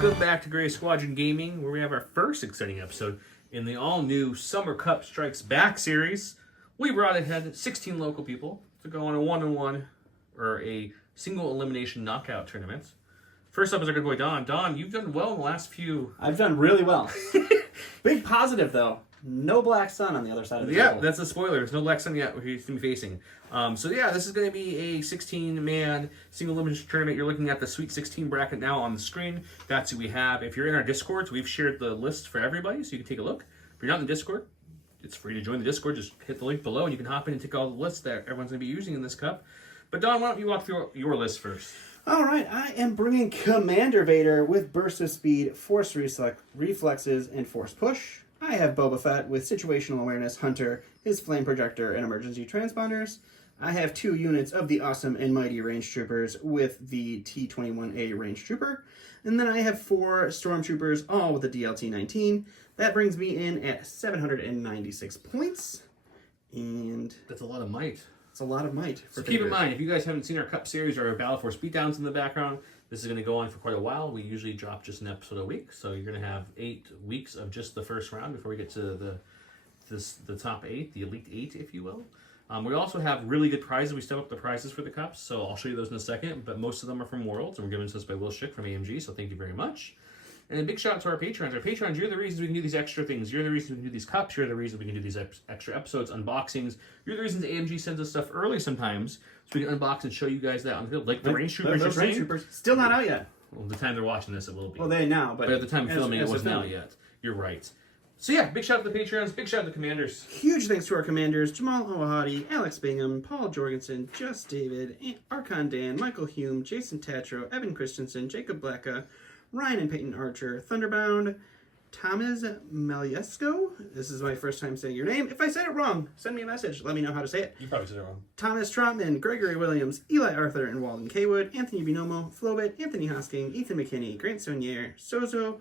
Welcome back to Gray Squadron Gaming, where we have our first exciting episode in the all-new Summer Cup Strikes Back series. We brought ahead 16 local people to go on a one-on-one or a single elimination knockout tournament. First up is our good boy Don. Don, you've done well in the last few. I've done really well. Big positive though. No black sun on the other side of the table. Yeah, that's a spoiler. There's no Lexan yet where he's going to be facing. So yeah, this is going to be a 16-man single elimination tournament. You're looking at the Sweet 16 bracket now on the screen. That's who we have. If you're in our Discords, we've shared the list for everybody, so you can take a look. If you're not in the Discord, it's free to join the Discord. Just hit the link below, and you can hop in and take all the lists that everyone's going to be using in this cup. But Don, why don't you walk through your list first? All right, I am bringing Commander Vader with burst of speed, force reflexes, and force push. I have Boba Fett with situational awareness, Hunter, his flame projector, and emergency transponders. I have 2 units of the awesome and mighty range troopers with the T-21A range trooper. And then I have 4 stormtroopers, all with the DLT-19. That brings me in at 796 points. And That's a lot of might. it's a lot of might. So keep in mind, if you guys haven't seen our Cup Series or our Battle Force beatdowns in the background, this is going to go on for quite a while. We usually drop just an episode a week, so you're going to have 8 weeks of just the first round before we get to the top 8, the Elite 8, if you will. We also have really good prizes. We step up the prizes for the Cups, so I'll show you those in a second, but most of them are from Worlds, and we're given to us by Will Schick from AMG, so thank you very much. And a big shout out to our Patrons. Our Patrons, you're the reasons we can do these extra things. You're the reason we can do these cups. You're the reason we can do these extra episodes, unboxings. You're the reasons AMG sends us stuff early sometimes, so we can unbox and show you guys that on the field. Like the Range Troopers, Those Range Troopers, still not out yet. Well, the time they're watching this, it will be. Well, they now, but at the time of filming, it wasn't out yet. You're right. So yeah, big shout out to the Patrons. Big shout out to the Commanders. Huge thanks to our commanders, Jamal Owahadi, Alex Bingham, Paul Jorgensen, Just David, Archon Dan, Michael Hume, Jason Tatro, Evan Christensen, Jacob Blacka, Ryan and Peyton Archer, Thunderbound, Thomas Maliesko. This is my first time saying your name. If I said it wrong, send me a message. Let me know how to say it. You probably said it wrong. Thomas Trotman, Gregory Williams, Eli Arthur, and Walden Kaywood, Anthony Binomo, Flobit, Anthony Hosking, Ethan McKinney, Grant Sonier, Sozo,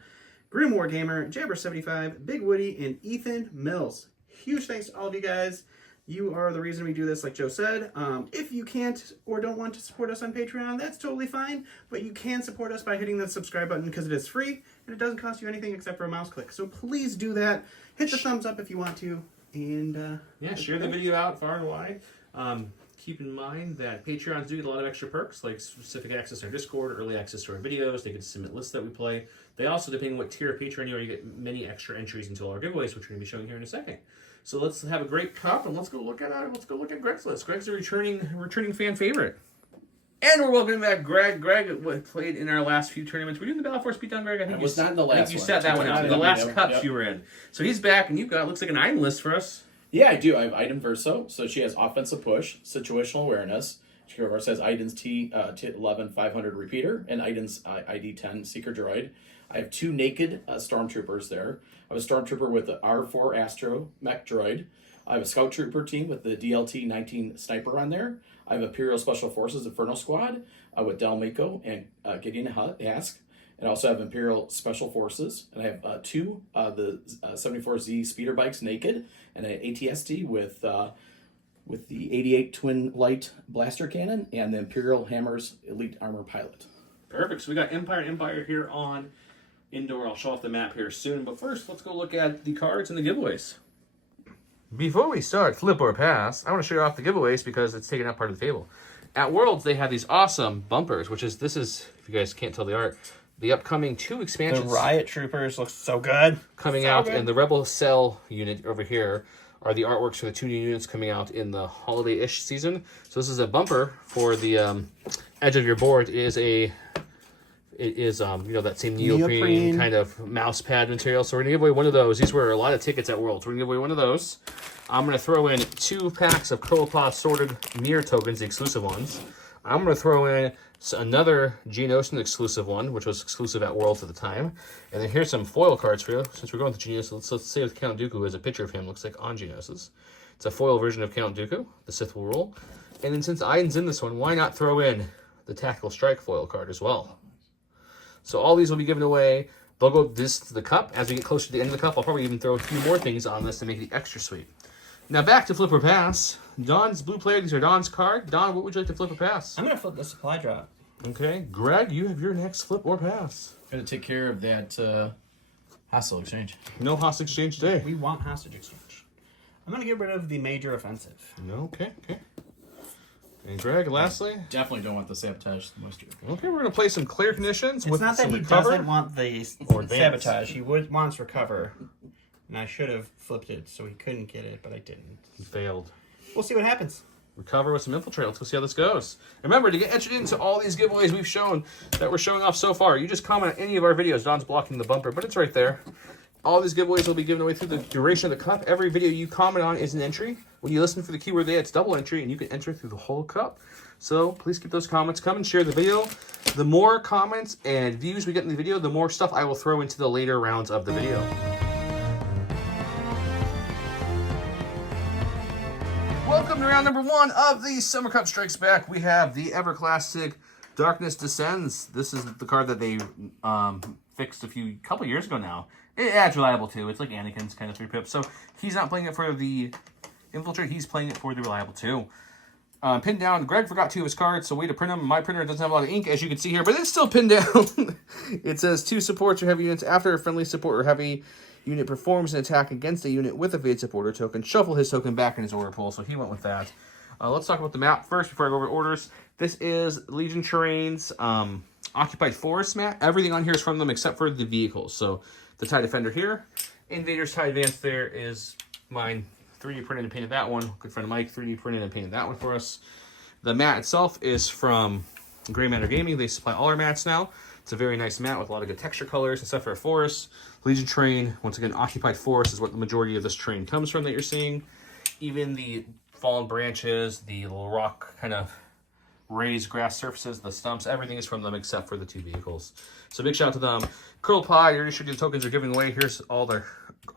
Grim Wargamer, Jabber75, Big Woody, and Ethan Mills. Huge thanks to all of you guys. You are the reason we do this, like Joe said. If you can't or don't want to support us on Patreon, that's totally fine. But you can support us by hitting the subscribe button because it is free and it doesn't cost you anything except for a mouse click. So please do that. Hit the thumbs up if you want to. And yeah, share the video out far and wide. Keep in mind that Patreons do get a lot of extra perks, like specific access to our Discord, early access to our videos. They can submit lists that we play. They also, depending on what tier of Patreon you are, you get many extra entries into our giveaways, which we're going to be showing here in a second. So let's have a great cup and let's go look at Greg's list. Greg's a returning fan favorite. And we're welcoming back Greg. Greg played in our last few tournaments. Were you in the Battle Force beatdown, Greg? I was not in the last one. I think you set that one out. The last cups you were in. So he's back, and you've got, looks like an item list for us. Yeah, I do. I have item verso. So she has offensive push, situational awareness. She of course has items T11 500 repeater and items ID 10 seeker droid. I have 2 naked stormtroopers there. I have a stormtrooper with the R4 Astro mech droid. I have a scout trooper team with the DLT 19 sniper on there. I have Imperial Special Forces Inferno Squad with Del Mako and Gideon Hask. And I also have Imperial Special Forces. And I have 2 the 74Z speeder bikes naked and an ATST with the 88 twin light blaster cannon and the Imperial Hammers Elite Armor Pilot. Perfect. So we got Empire here on indoor. I'll show off the map here soon. But first, let's go look at the cards and the giveaways. Before we start Flip or Pass, I want to show you off the giveaways because it's taking up part of the table. At Worlds, they have these awesome bumpers, this is, if you guys can't tell the art, the upcoming 2 expansions. the Riot Troopers look so good. Coming out, and the Rebel Cell unit over here are the artworks for the 2 new units coming out in the holiday-ish season. So this is a bumper for the edge of your board. It is that same neoprene kind of mouse pad material. So we're gonna give away one of those. These were a lot of tickets at Worlds. We're gonna give away one of those. I'm gonna throw in 2 packs of Koopah sorted mirror tokens, the exclusive ones. I'm gonna throw in another Geonosis exclusive one, which was exclusive at Worlds at the time. And then here's some foil cards for you. Since we're going with Geonosis, let's say with Count Dooku as a picture of him looks like on Geonosis. It's a foil version of Count Dooku, the Sith will rule. And then since Aiden's in this one, why not throw in the Tactical Strike foil card as well? So all these will be given away. They'll go this to the cup. As we get closer to the end of the cup, I'll probably even throw a few more things on this to make it extra sweet. Now back to Flip or Pass. Don's blue player. These are Don's card. Don, what would you like to flip or pass? I'm going to flip the supply drop. Okay. Greg, you have your next Flip or Pass. Got to take care of that hostile exchange. No hostage exchange today. We want hostage exchange. I'm going to get rid of the major offensive. No, okay. And Greg, lastly? Definitely don't want the sabotage moisture. Okay, we're going to play some clear conditions It's with not that some he recover. doesn't want the Or advance. sabotage. He wants recover. And I should have flipped it so he couldn't get it, but I didn't. He failed. We'll see what happens. Recover with some infiltrate. Let's go see how this goes. Remember, to get entered into all these giveaways we've shown that we're showing off so far, you just comment on any of our videos. Don's blocking the bumper, but it's right there. All these giveaways will be given away through the duration of the cup. Every video you comment on is an entry. When you listen for the keyword there, it's double entry, and you can enter through the whole cup. So please keep those comments coming. Share the video. The more comments and views we get in the video, the more stuff I will throw into the later rounds of the video. Welcome to round number 1 of the Summer Cup Strikes Back. We have the ever classic Darkness Descends. This is the card that they fixed a couple years ago now. It adds reliable too. It's like Anakin's kind of 3-pip. So he's not playing it for the Infiltrate. He's playing it for the reliable too. Pinned down. Greg forgot 2 of his cards, so way to print them. My printer doesn't have a lot of ink, as you can see here, but it's still pinned down. It says 2 supports or heavy units after a friendly support or heavy unit performs an attack against a unit with a Fade supporter token. Shuffle his token back in his order pool, so he went with that. Let's talk about the map first before I go over orders. This is Legion Terrain's Occupied Forest map. Everything on here is from them except for the vehicles. So the TIE Defender here. Invader's TIE Advance there is mine. 3D printed and painted that one. Good friend of Mike 3D printed and painted that one for us. The mat itself is from Gray Matter Gaming. They supply all our mats now. It's a very nice mat with a lot of good texture colors and stuff for a forest. Legion Terrain, once again, Occupied Forest is what the majority of this terrain comes from that you're seeing. Even the fallen branches, the little rock kind of raised grass surfaces, the stumps, everything is from them except for the 2 vehicles. So big shout out to them. Curl Pie, you already showed you the tokens they're giving away. Here's all their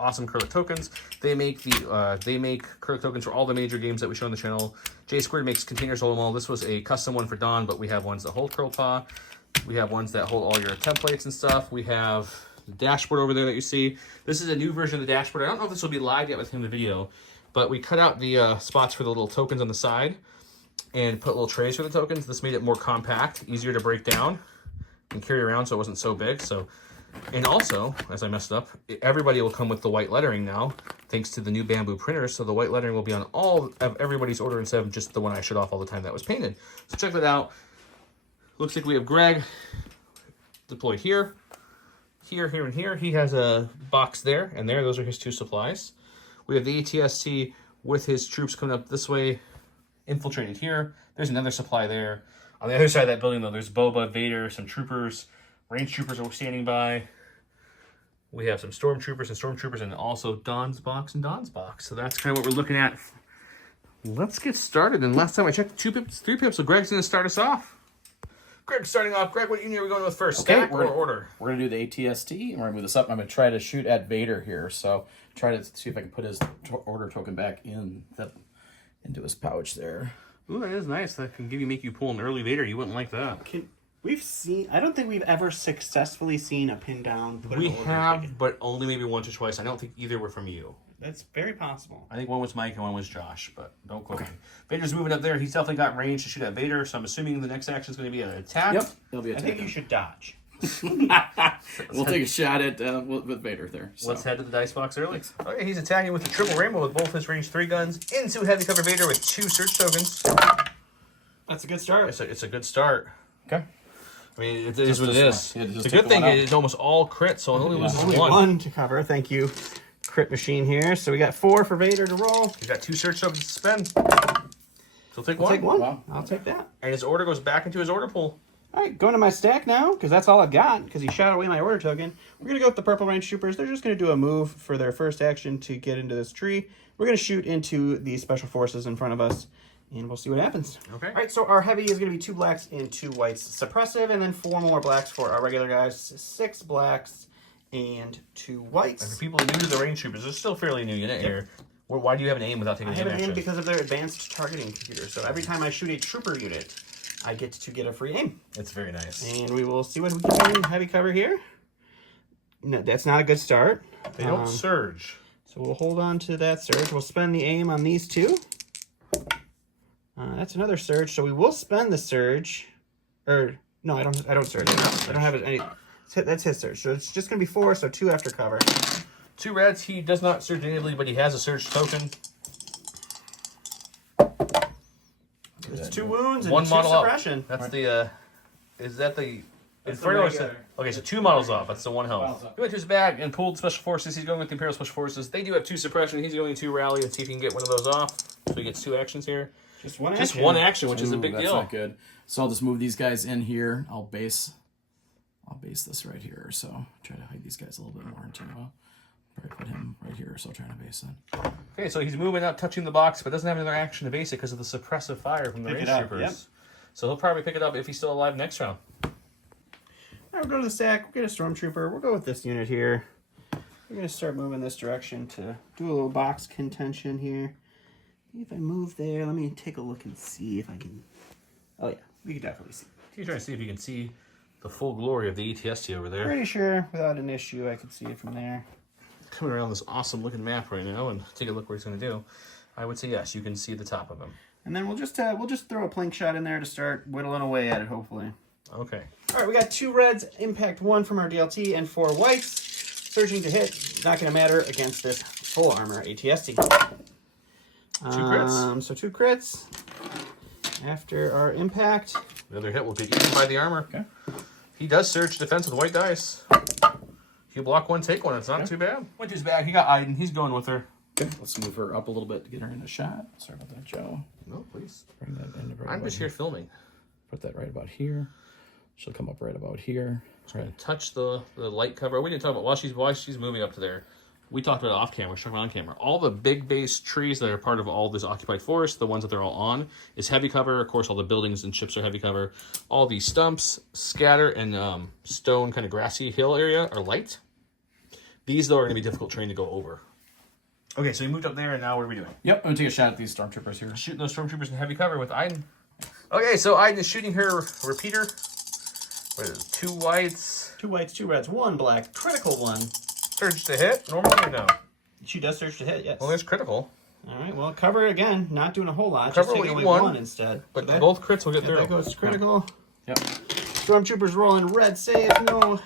awesome Curl tokens. They make Curl tokens for all the major games that we show on the channel. J Squared makes containers, hold them all. This was a custom one for Don, but we have ones that hold Curl Pie. We have ones that hold all your templates and stuff. We have the dashboard over there that you see. This is a new version of the dashboard. I don't know if this will be live yet with him in the video, but we cut out the spots for the little tokens on the side and put little trays for the tokens. This made it more compact, easier to break down and carry around, so it wasn't so big. And also, as I messed up, everybody will come with the white lettering now, thanks to the new bamboo printers. So the white lettering will be on all of everybody's order instead of just the one I showed off all the time that was painted. So check that out. Looks like we have Greg deployed here, and here. He has a box there and there. Those are his 2 supplies. We have the ATST with his troops coming up this way, infiltrated here. There's another supply there. On the other side of that building, though, there's Boba, Vader, some troopers. Range troopers are standing by. We have some stormtroopers, and also Don's box and Don's box. So that's kind of what we're looking at. Let's get started. And last time I checked, 2 pips, 3 pips. So Greg's going to start us off. Greg's starting off. Greg, what unit are we going with first? Okay, Stack or order? We're going to do the ATST, and we're going to move this up. I'm going to try to shoot at Vader here. So try to see if I can put his order token back into his pouch there. Ooh, that is nice. That can make you pull an early Vader. You wouldn't like that. I don't think we've ever successfully seen a pin down. We have, but only maybe once or twice. I don't think either were from you. That's very possible. I think one was Mike and one was Josh, but don't quote me. Vader's moving up there. He's definitely got range to shoot at Vader, so I'm assuming the next action is going to be an attack. Yep, it'll be I think you should dodge. We'll take a shot at with Vader there. So. Let's head to the dice box early. Okay, he's attacking with the triple rainbow with both his range 3 guns into heavy cover Vader with 2 search tokens. That's a good start. It's a good start. Okay. I mean, it is what it is. Yeah, the good thing is it's almost all crit, so it only loses Only 1 to cover. Thank you, Crit Machine here. So we got 4 for Vader to roll. He's got 2 search tokens to spend. So take I'll one. take 1. Wow. I'll take that. And his order goes back into his order pool. All right, going to my stack now, because that's all I've got, because he shot away my order token. We're going to go with the Purple Range Troopers. They're just going to do a move for their first action to get into this tree. We're going to shoot into the Special Forces in front of us, and we'll see what happens. Okay. All right, so our heavy is going to be 2 blacks and 2 whites suppressive, and then 4 more blacks for our regular guys. 6 blacks and 2 whites. And for people new to the range troopers, it's still a fairly new unit here. Why do you have an aim without taking I an have aim an aim action? because of their advanced targeting computer. So every time I shoot a trooper unit, I get to get a free aim. It's very nice. And we will see what we can do in heavy cover here. No, that's not a good start. They don't surge. So we'll hold on to that surge. We'll spend the aim on these 2. That's another surge. So we will spend the surge. Or no, I don't surge. I don't have any. That's his surge. So it's just going to be 4, so 2 after cover. 2 reds. He does not surge natively, but he has a surge token. It's 2 wounds and 1 2 model suppression. Up. That's the, is that the Inferno? regular. Okay, so 2 models off. That's the 1 health. He went to his bag and pulled Special Forces. He's going with the Imperial Special Forces. They do have 2 suppression. He's going to rally and see if he can get one of those off. So he gets 2 actions here. Just 1 Just action. 1 action, which is a big that's deal. not good. So I'll just move these guys in here. I'll base this right here. So try to hide these guys a little bit more into. Probably put him right here. So trying to base in. Okay, so he's moving, not touching the box, but doesn't have another action to base it because of the suppressive fire from the range troopers. Yep. So he'll probably pick it up if he's still alive next round. Now we'll go to the stack. We'll get a Stormtrooper. We'll go with this unit here. We're going to start moving this direction to do a little box contention here. If I move there, let me take a look and see if I can... Oh, yeah. We can definitely see. He's trying to see if you can see the full glory of the ETST over there. Pretty sure without an issue I could see it from there. Coming around this awesome looking map right now and take a look what he's going to do. I would say yes, you can see the top of him. And then we'll just throw a plink shot in there to start whittling away at it, hopefully. Okay. All right, we got 2 reds, impact 1 from our DLT, and 4 whites. Surging to hit, not going to matter against this full armor ATST. 2 crits. So 2 crits after our impact. The other hit will be eaten by the armor. Okay. He does surge defense with white dice. If you block 1, take 1. It's not too bad. Went to his bag. He got Iden. He's going with her. Okay. Let's move her up a little bit to get her in a shot. Sorry about that, Joe. No, please. Bring that in. Right I'm just here filming. Put that right about here. She'll come up right about here. Right. Touch the light cover. We didn't talk about while she's moving up to there. We talked about it off camera. We're talking about on camera. All the big base trees that are part of all this occupied forest, the ones that they're all on, is heavy cover. Of course, all the buildings and ships are heavy cover. All the stumps, scatter, and stone kind of grassy hill area are light. These though are going to be difficult terrain to go over. Okay, so we moved up there, and now what are we doing? Yep, I'm gonna take a shot at these stormtroopers here. Shooting those stormtroopers in heavy cover with Iden. Okay, so Iden is shooting her repeater. What is it, 2 whites. 2 whites, 2 reds, 1 black. Critical 1. Surge to hit, normally or no? She does surge to hit, yes. Well, there's critical. All right, well, cover again. Not doing a whole lot. Cover just taking will away eat 1 1, instead. But So both crits will get through. that goes to critical. Yep. Stormtroopers rolling red save. No.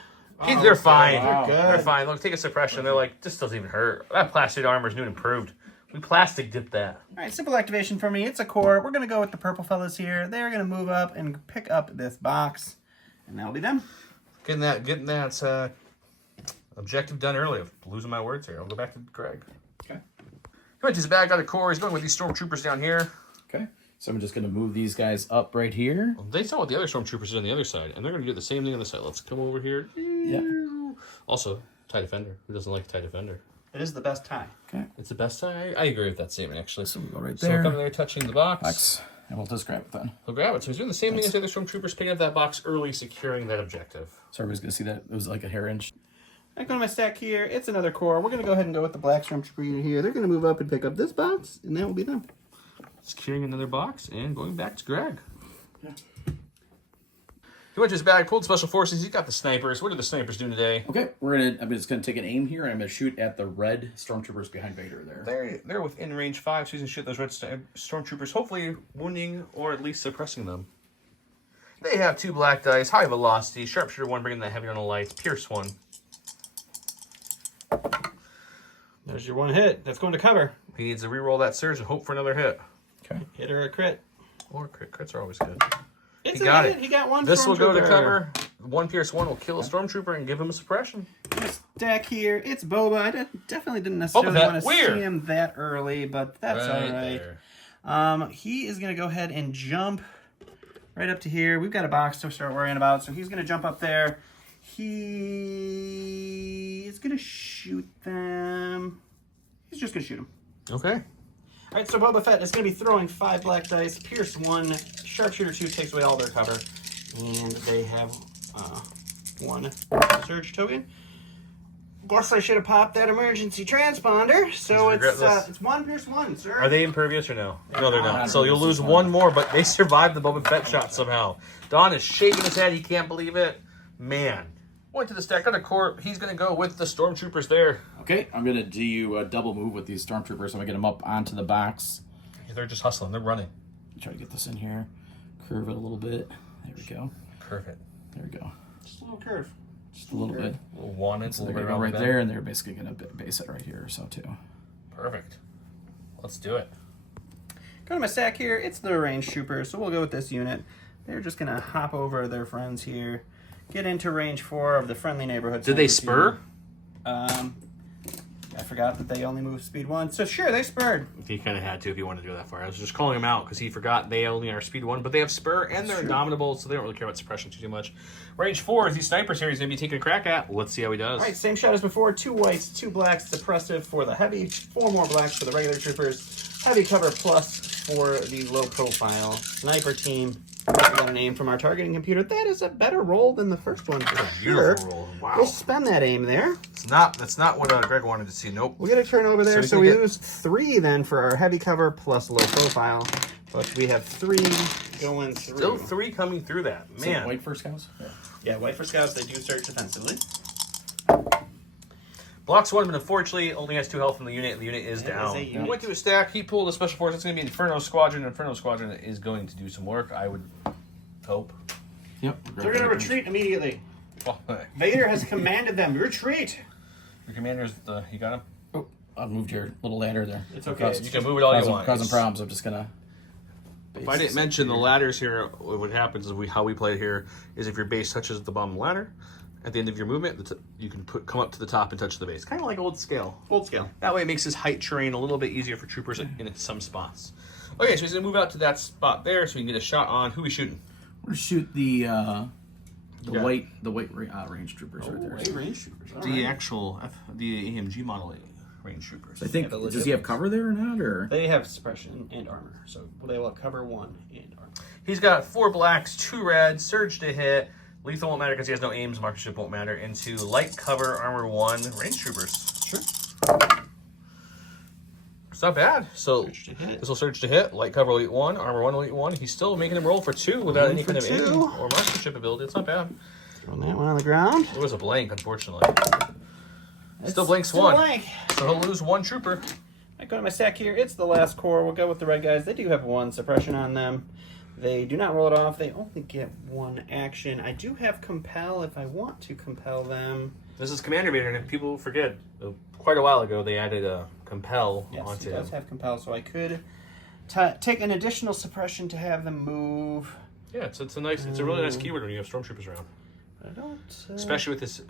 They're fine. Wow. Good. They're fine. Look, take a suppression. They're like, this doesn't even hurt. That plastic armor is new and improved. We plastic dipped that. All right, simple activation for me. It's a core. We're going to go with the purple fellas here. They're going to move up and pick up this box, and that'll be them. Getting that objective done early. I'm losing my words here. I'll go back to Greg. Okay. He went to his bag, got a core. He's going with these stormtroopers down here. Okay. So I'm just gonna move these guys up right here. They saw what the other stormtroopers did on the other side, and they're going to do the same thing on the side. Let's come over here. Yeah. Also, TIE Defender. Who doesn't like TIE Defender? It is the best tie. Okay. It's the best tie. I agree with that statement, actually. So we go right So we're there. coming there, touching the box. Box. And we'll just grab it then. He'll grab it. So he's doing the same thing as the other stormtroopers, picking up that box early, securing that objective. So everybody's gonna see that it was like a hair inch. I go to my stack here. It's another core. We're going to go ahead and go with the black stormtrooper unit here. They're going to move up and pick up this box, and that will be them. Securing another box and going back to Greg. Yeah. He went to his bag, pulled special forces. He's got the snipers. What are the snipers doing today? Okay, I'm just gonna take an aim here, and I'm gonna shoot at the red stormtroopers behind Vader there. They're within range 5, so he's going to shoot those red stormtroopers, hopefully wounding or at least suppressing them. They have 2 black dice, high velocity, sharpshooter 1, bringing that heavy on the lights, pierce 1. There's your 1 hit. That's going to cover. He needs to re-roll that surge and hope for another hit. Okay. Hit or a crit. Or crits are always good. It's He got hit. it. He got 1 This will go to stormtrooper. cover. 1 pierce 1 will kill a stormtrooper and give him a suppression. Stack here. It's Boba. I definitely didn't necessarily Boba Fett. want to Weird. see him that early, but that's all right. There. He is going to go ahead and jump right up to here. We've got a box to start worrying about, so he's going to jump up there. He is going to shoot them. He's just going to shoot them. Okay. All right, so Boba Fett is going to be throwing 5 black dice, pierce 1, sharpshooter 2 takes away all their cover, and they have 1 surge token. Of course, I should have popped that emergency transponder. So it's 1 pierce 1, sir. Are they impervious or no? No, they're not. So you'll lose 1 more, but they survived the Boba Fett shot somehow. Don is shaking his head. He can't believe it. Man. Went to the stack, got a core. He's going to go with the stormtroopers there. Okay, I'm gonna do a double move with these stormtroopers. I'm gonna get them up onto the box. They're just hustling. They're running. Try to get this in here. Curve it a little bit. There we go. Curve it. There we go. Just a little curve. Just a little bit. A little wanted. So they're going to go right there, and they're basically going to base it right here, so too. Perfect. Let's do it. Go to my stack here. It's the range troopers, so we'll go with this unit. They're just going to hop over their friends here, get into range 4 of the friendly neighborhood. Did they spur? I forgot that they only move speed 1. So sure, they spurred. He kind of had to if you wanted to go that far. I was just calling him out because he forgot they only are speed 1, but they have spur and they're indomitable, so they don't really care about suppression too much. Range 4 is these snipers here he's going to be taking a crack at. Let's see how he does. All right, same shot as before. 2 whites, 2 blacks, suppressive for the heavy, 4 more blacks for the regular troopers, heavy cover plus for the low profile sniper team. We got a name from our targeting computer. That is a better roll than the first one for sure. Beautiful roll. Wow. We'll spend that aim there. That's not what Greg wanted to see. Nope. We'll get a turn over there, so we lose 3 then for our heavy cover plus low profile. But we have 3 going through. Still 3 coming through that. Man. So white for scouts? Yeah, white for scouts, they do search defensively. Blocks 1, but unfortunately only has 2 health in the unit, and the unit is down. He went to a stack, he pulled a special force. It's going to be Inferno Squadron. Inferno Squadron is going to do some work, I would hope. Yep. They're going to retreat immediately. Vader has commanded them, retreat! Your commander's you got him? Oh, I moved your little ladder there. It's okay. You can move it all you want. Causing problems, I'm just going to... If I didn't mention the ladders here, what happens is how we play here is if your base touches the bottom ladder, at the end of your movement, you can come up to the top and touch the base. Kind of like old scale. Old scale. That way it makes this height terrain a little bit easier for troopers in some spots. Okay, so he's going to move out to that spot there so we can get a shot on who we shooting. We're going to shoot the white range troopers right there. White range troopers. The actual, the AMG Model 8 range troopers. I think, does he have cover there or not? Or They have suppression and armor, so they will have cover 1 and armor. He's got 4 blacks, 2 reds, surge to hit. Lethal won't matter because he has no aims. Marksmanship won't matter. Into light cover, armor 1, range troopers. Sure. It's not bad. So this will surge to hit. Light cover elite 1, armor 1 elite 1. He's still making him roll for 2 without any kind of aim or marksmanship ability. It's not bad. Throwing that one on the ground. It was a blank, unfortunately. Still blanks 1. Blank. So he'll lose 1 trooper. I go to my stack here. It's the last core. We'll go with the red guys. They do have 1 suppression on them. They do not roll it off. They only get 1 action. I do have compel if I want to compel them. This is Commander Vader, and if people forget, quite a while ago they added a compel Yes, onto he does him. have compel, so I could take an additional suppression to have them move. Yeah, it's a really nice keyword when you have stormtroopers around. I don't. Especially with his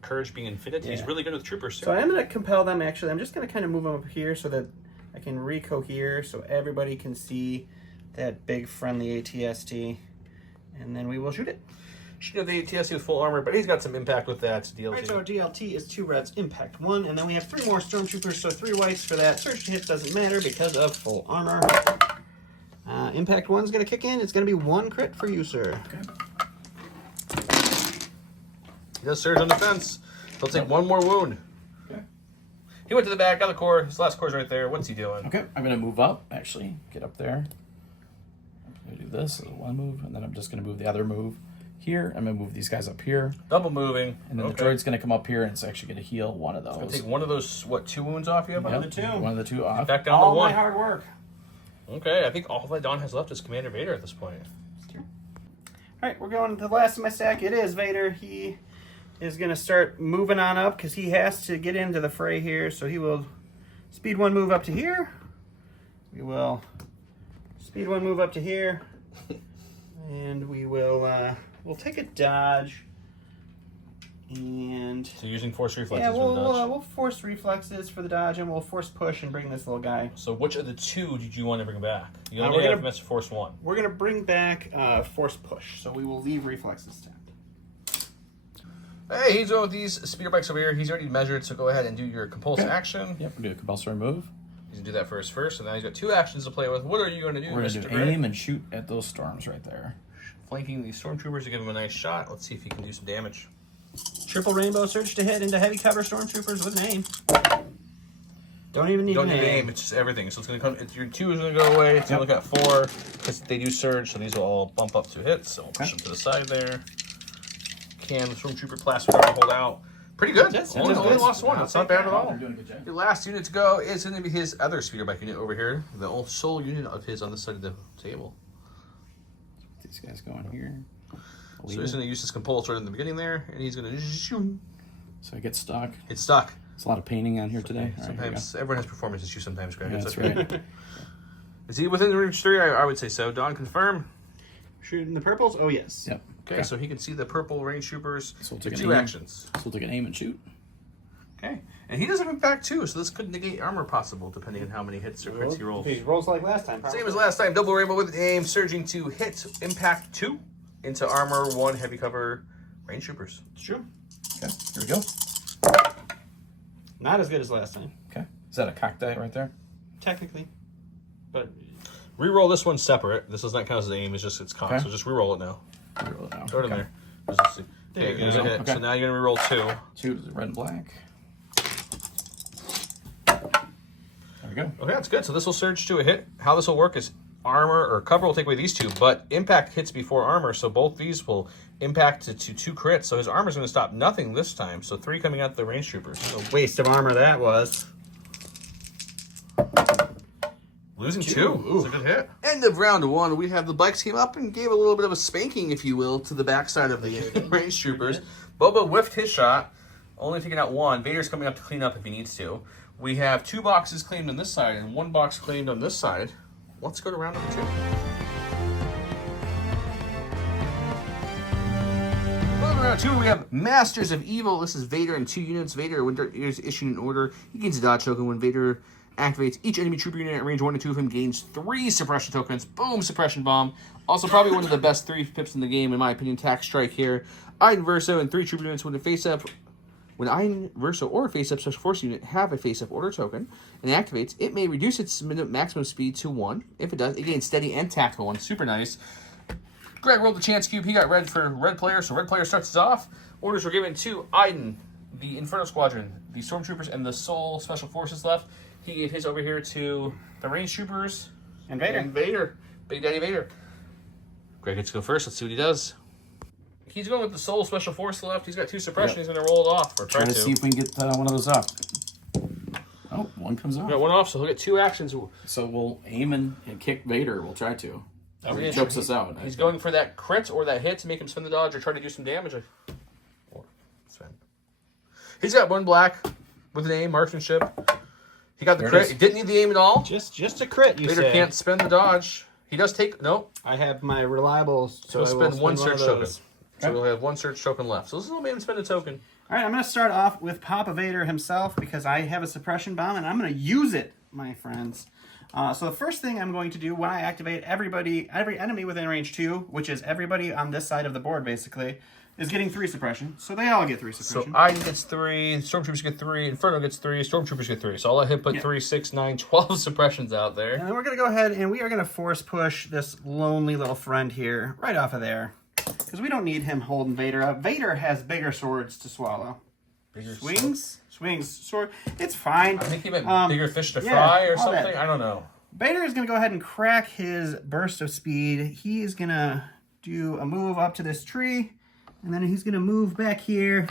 courage being infinite, he's Yeah. really good with troopers too. So I am going to compel them. Actually, I'm just going to kind of move them up here so that I can recohere, so everybody can see that big friendly ATST, and then we will shoot it. Should have the ATST with full armor, but he's got some impact with that DLT. Alright, so our DLT is 2 reds, impact 1, and then we have 3 more stormtroopers, so 3 whites for that. Surge to hit doesn't matter because of full armor. Impact 1 is going to kick in. It's going to be 1 crit for you, sir. okay. He does surge on defense. He'll take 1 more wound. Okay. He went to the back, got the core. His last core's right there. What's he doing? Okay, I'm going to move up, actually. Get up there. I'm going to do this as 1 move, and then I'm just going to move the other move here. I'm going to move these guys up here. Double moving. And then the droid's going to come up here, and it's actually going to heal 1 of those. Take 1 of those, 2 wounds off you have? Yep, the 2. 1 of the 2 off. Back down All to 1. my hard work. Okay, I think all that Don has left is Commander Vader at this point. Alright, we're going to the last of my stack. It is Vader. He is going to start moving on up because he has to get into the fray here. So he will speed 1 move up to here. We will speed 1 move up to here. And we will we'll take a dodge. And So using force reflexes yeah, for the dodge. we'll force reflexes for the dodge, and we'll force push and bring this little guy. So which of the 2 did you want to bring back? You we're only gonna- have Mr. Force 1. We're going to bring back force push, so we will leave reflexes tapped. Hey, he's going with these speeder bikes over here. He's already measured, so go ahead and do your compulsive Okay. action. Yep, we're going to do a compulsory move. He's going to do that first, and now he's got 2 actions to play with. What are you going to do, We're going to Mr. do Gray? aim and shoot at those storms right there. Flanking these stormtroopers to give him a nice shot. Let's see if he can do some damage. Triple rainbow surge to hit into heavy cover stormtroopers with an aim. Don't even need Don't an need aim, it's just everything. So it's going to come, your 2 is going to go away. It's going to look at 4, because they do surge, so these will all bump up to hits. So we'll push them to the side there. Can the stormtrooper plastic armor hold out? Pretty good. Yes, only good. lost 1. That's not bad at all. Doing a good job. Your last unit to go is going to be his other speeder bike unit over here. The old sole unit of his on the side of the table. These guys going here. So he's going to use his compulse right in the beginning there, and he's going to shoot. So I get stuck. It's stuck. It's a lot of painting on here today. Sometimes everyone has performance issues sometimes, Greg. Yeah, It's that's okay. right. Is he within range 3? I would say so. Don, confirm. Shooting the purples? Oh, yes. Yep. Okay, so he can see the purple range troopers. So we'll take an 2 aim. actions. So we'll take an aim and shoot. Okay. And he does have impact too, so this could negate armor possible depending on how many hits or crits he rolls. If he rolls like last time. Same as last time. Double rainbow with aim, surging to hit impact 2 into armor 1 heavy cover range troopers. It's true. Okay, here we go. Not as good as last time, Okay. Is that a cock die right there? technically. But Reroll this one separate. This does not count as an aim, it's cock, Okay. so just reroll it now. Reroll it now. Throw it in Okay. there. Just see. There you Okay, go. there's a hit. Okay. So now you're going to reroll 2. 2 is red and black. There we go. Okay, that's good. So this will surge to a hit. How this will work is armor or cover will take away these 2, but impact hits before armor, so both these will impact to 2 crits. So his armor's going to stop nothing this time. So 3 coming out the range troopers. a waste of armor that was. Losing 2. 2. That's a good hit. End of round 1. We have the bikes came up and gave a little bit of a spanking, if you will, to the backside of the range troopers. Boba whiffed his shot, only taking out 1. Vader's coming up to clean up if he needs to. We have 2 boxes claimed on this side and 1 box claimed on this side. Let's go to round number 2. Well, round 2, we have Masters of Evil. This is Vader and 2 units. Vader, when is issued an order, he gains a dodge token. When Vader activates, each enemy trooper unit at range 1 and 2 of him gains 3 suppression tokens. Boom, suppression bomb. Also, probably one of the best 3 pips in the game, in my opinion. Tax strike here. Iden Verso and 3 trooper units when they face up. When Iden Verso or a face-up special force unit have a face-up order token and activates, it may reduce its maximum speed to 1. If it does, it gains steady and tactical 1. Super nice. Greg rolled the chance cube. He got red for red player, so red player starts us off. Orders were given to Iden, the Inferno Squadron, the Stormtroopers, and the Soul Special Forces left. He gave his over here to the Range Troopers. And Vader. And Vader. Big Daddy Vader. Greg gets to go first. Let's see what he does. He's going with the Soul Special Force left. He's got 2 suppression. He's going to roll it off. Or try Try to see if we can get one of those up. Oh, 1 comes off. Got 1 off, so he'll get 2 actions. So we'll aim and kick Vader. We'll try to. He chokes us out. He's going for that crit or that hit to make him spin the dodge or try to do some damage. Or spin. He's got 1 black with an aim, marksmanship. He got the There it crit. is. He didn't need the aim at all. Just a crit, you Vader say. can't spin the dodge. He does take... No. I have my reliable, so He'll I will spend 1 surge of token. those. So we'll have 1 surge token left. So this will make him spend a token. All right, I'm going to start off with Papa Vader himself because I have a suppression bomb, and I'm going to use it, my friends. So the first thing I'm going to do when I activate every enemy within range 2, which is everybody on this side of the board, basically, is getting 3 suppression. So they all get 3 So suppression. Iden gets 3, Stormtroopers get 3, Inferno gets 3, Stormtroopers get 3. So I'll let him put 3, 6, 9, 12 suppressions out there. And then we're going to go ahead and we are going to force push this lonely little friend here right off of there. Because we don't need him holding Vader up. Vader has bigger swords to swallow. Bigger Swings, sword. It's fine. I think he meant bigger fish to yeah, fry or all that. something. I don't know. Vader is going to go ahead and crack his burst of speed. He's going to do a move up to this tree. And then he's going to move back here.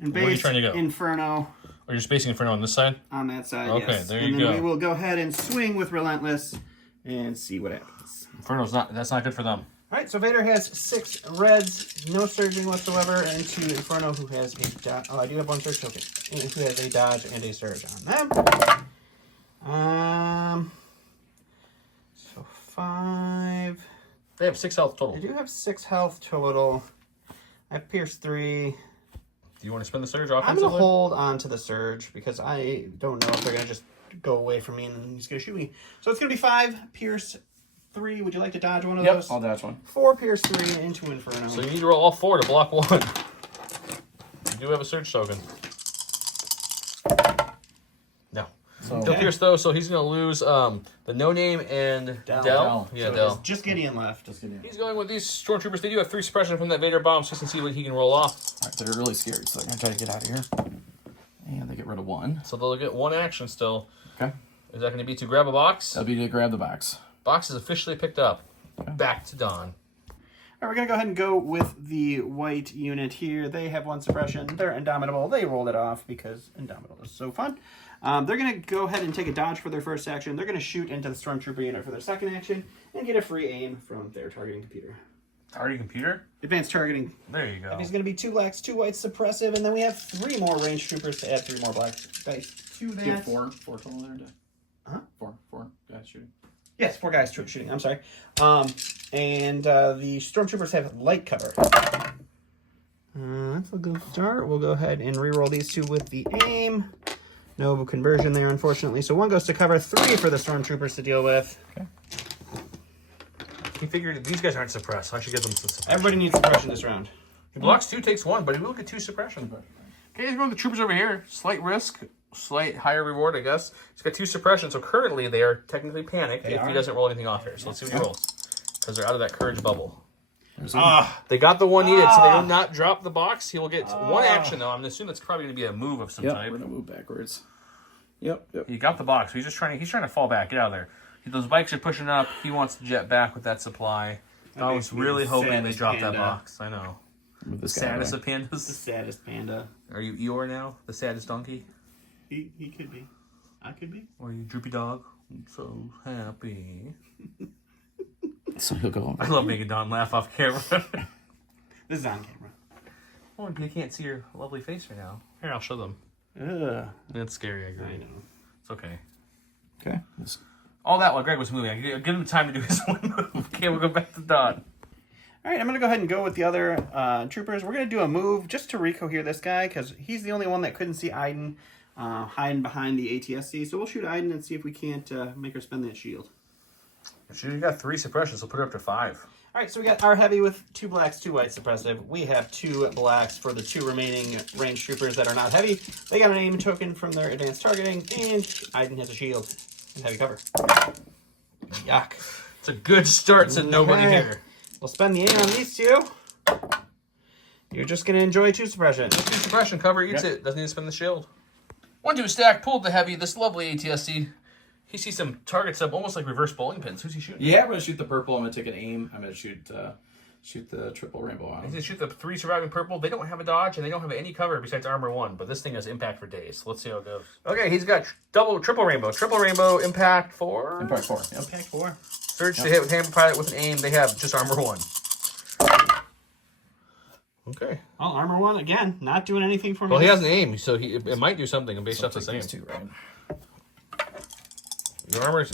And Where are you base trying to go? Inferno Or you're spacing Inferno on this side? on that side, Okay, yes. there and you then go. we will go ahead and swing with Relentless and see what happens. Inferno's not... That's not good for them. All right, so Vader has 6 reds, no surging whatsoever, and 2 Inferno, who has a dodge. Oh, I do have 1 surge token. And who has a dodge and a surge on them. So 5. They have 6 health total. I do have 6 health total. I have Pierce 3. Do you want to spin the surge I'm offensively? going to hold on to the surge because I don't know if they're going to just go away from me and then he's going to shoot me. So it's going to be 5 Pierce 3. Would you like to dodge one of those? I'll dodge 1. 4 Pierce 3 into Inferno. So you need to roll all 4 to block 1. You do have a surge token. No. So He'll pierce though, so he's going to lose the No Name and Del. Del. Yeah, So Del. it's just Gideon left. He's going with these Stormtroopers. They do have 3 suppression from that Vader bomb, so you can see what he can roll off. All right, they're really scary, so I'm going to try to get out of here. And they get rid of 1. So they'll get 1 action still. Okay. Is that going to be to grab a box? That'll be to grab the box. Box is officially picked up. Okay. Back to Don. All right, we're going to go ahead and go with the white unit here. They have 1 suppression. They're Indomitable. They rolled it off because Indomitable is so fun. They're going to go ahead and take a dodge for their first action. They're going to shoot into the Stormtrooper unit for their second action and get a free aim from their targeting computer. Target computer? Advanced targeting. There you go. He's going to be 2 blacks, 2 whites, suppressive, and then we have 3 more range troopers to add 3 more black dice to that. You have four total there. Huh? Four guys shooting. Yes, 4 guys shooting. I'm sorry. And the stormtroopers have light cover. That's a good start. We'll go ahead and re-roll these 2 with the aim. No conversion there, unfortunately. So 1 goes to cover, 3 for the stormtroopers to deal with. Okay. He figured these guys aren't suppressed, so I should give them some suppression. Everybody needs suppression this round. He blocks 2, takes 1, but he will get 2 suppression. Okay, he's going with the troopers over here. Slight risk, slight higher reward, I guess. He's got 2 suppression, so currently they are technically panicked if he doesn't roll anything off here. So let's see what he rolls. Because they're out of that courage bubble. They got the 1 needed, so they will not drop the box. He will get 1 action, though. I'm going to assume it's probably going to be a move of some type. We're going to move backwards. Yep. He got the box, so he's trying to fall back. Get out of there. Those bikes are pushing up. He wants to jet back with that supply. I was really hoping they dropped that box. I know. The saddest of The pandas. saddest panda. Are you Eeyore now? The saddest donkey? He could be. I could be. Or are you Droopy Dog? I'm so happy. So he'll go I love making Don laugh off camera. This is on camera. Oh, they can't see your lovely face right now. Here, I'll show them. Ugh. It's scary, I agree. I know. It's okay. Okay. All that while Greg was moving. I give him time to do his one move. Okay, we'll go back to Don. All right, I'm going to go ahead and go with the other troopers. We're going to do a move just to recohere this guy because he's the only one that couldn't see Iden hiding behind the ATSC. So we'll shoot Iden and see if we can't make her spend that shield. You got 3 suppressions, so put it up to 5. All right, so we got our heavy with 2 blacks, 2 whites suppressive. We have 2 blacks for the 2 remaining range troopers that are not heavy. They got an aim token from their advanced targeting, and Iden has a shield and heavy cover. Yuck. It's a good start, said nobody here. We'll spend the aim on these 2. You're just going to enjoy 2 suppression. 2 suppression, cover eats it. Doesn't need to spend the shield. 1-2 stack, pulled the heavy, this lovely ATSC. He sees some targets up, almost like reverse bowling pins. Who's he shooting? Yeah, I'm going to shoot the purple. I'm going to take an aim. I'm going to shoot the triple rainbow on He's him. going to shoot the 3 surviving purple. They don't have a dodge, and they don't have any cover besides armor 1, but this thing has impact for days. So let's see how it goes. Okay, he's got triple rainbow. Triple rainbow, impact 4. Impact 4. Yep. Impact 4. Surge to hit with hammer pilot with an aim. They have just armor 1. Okay. Well, armor 1, again, not doing anything for me. Well, he has an aim, so it might do something based off the same. These 2, right?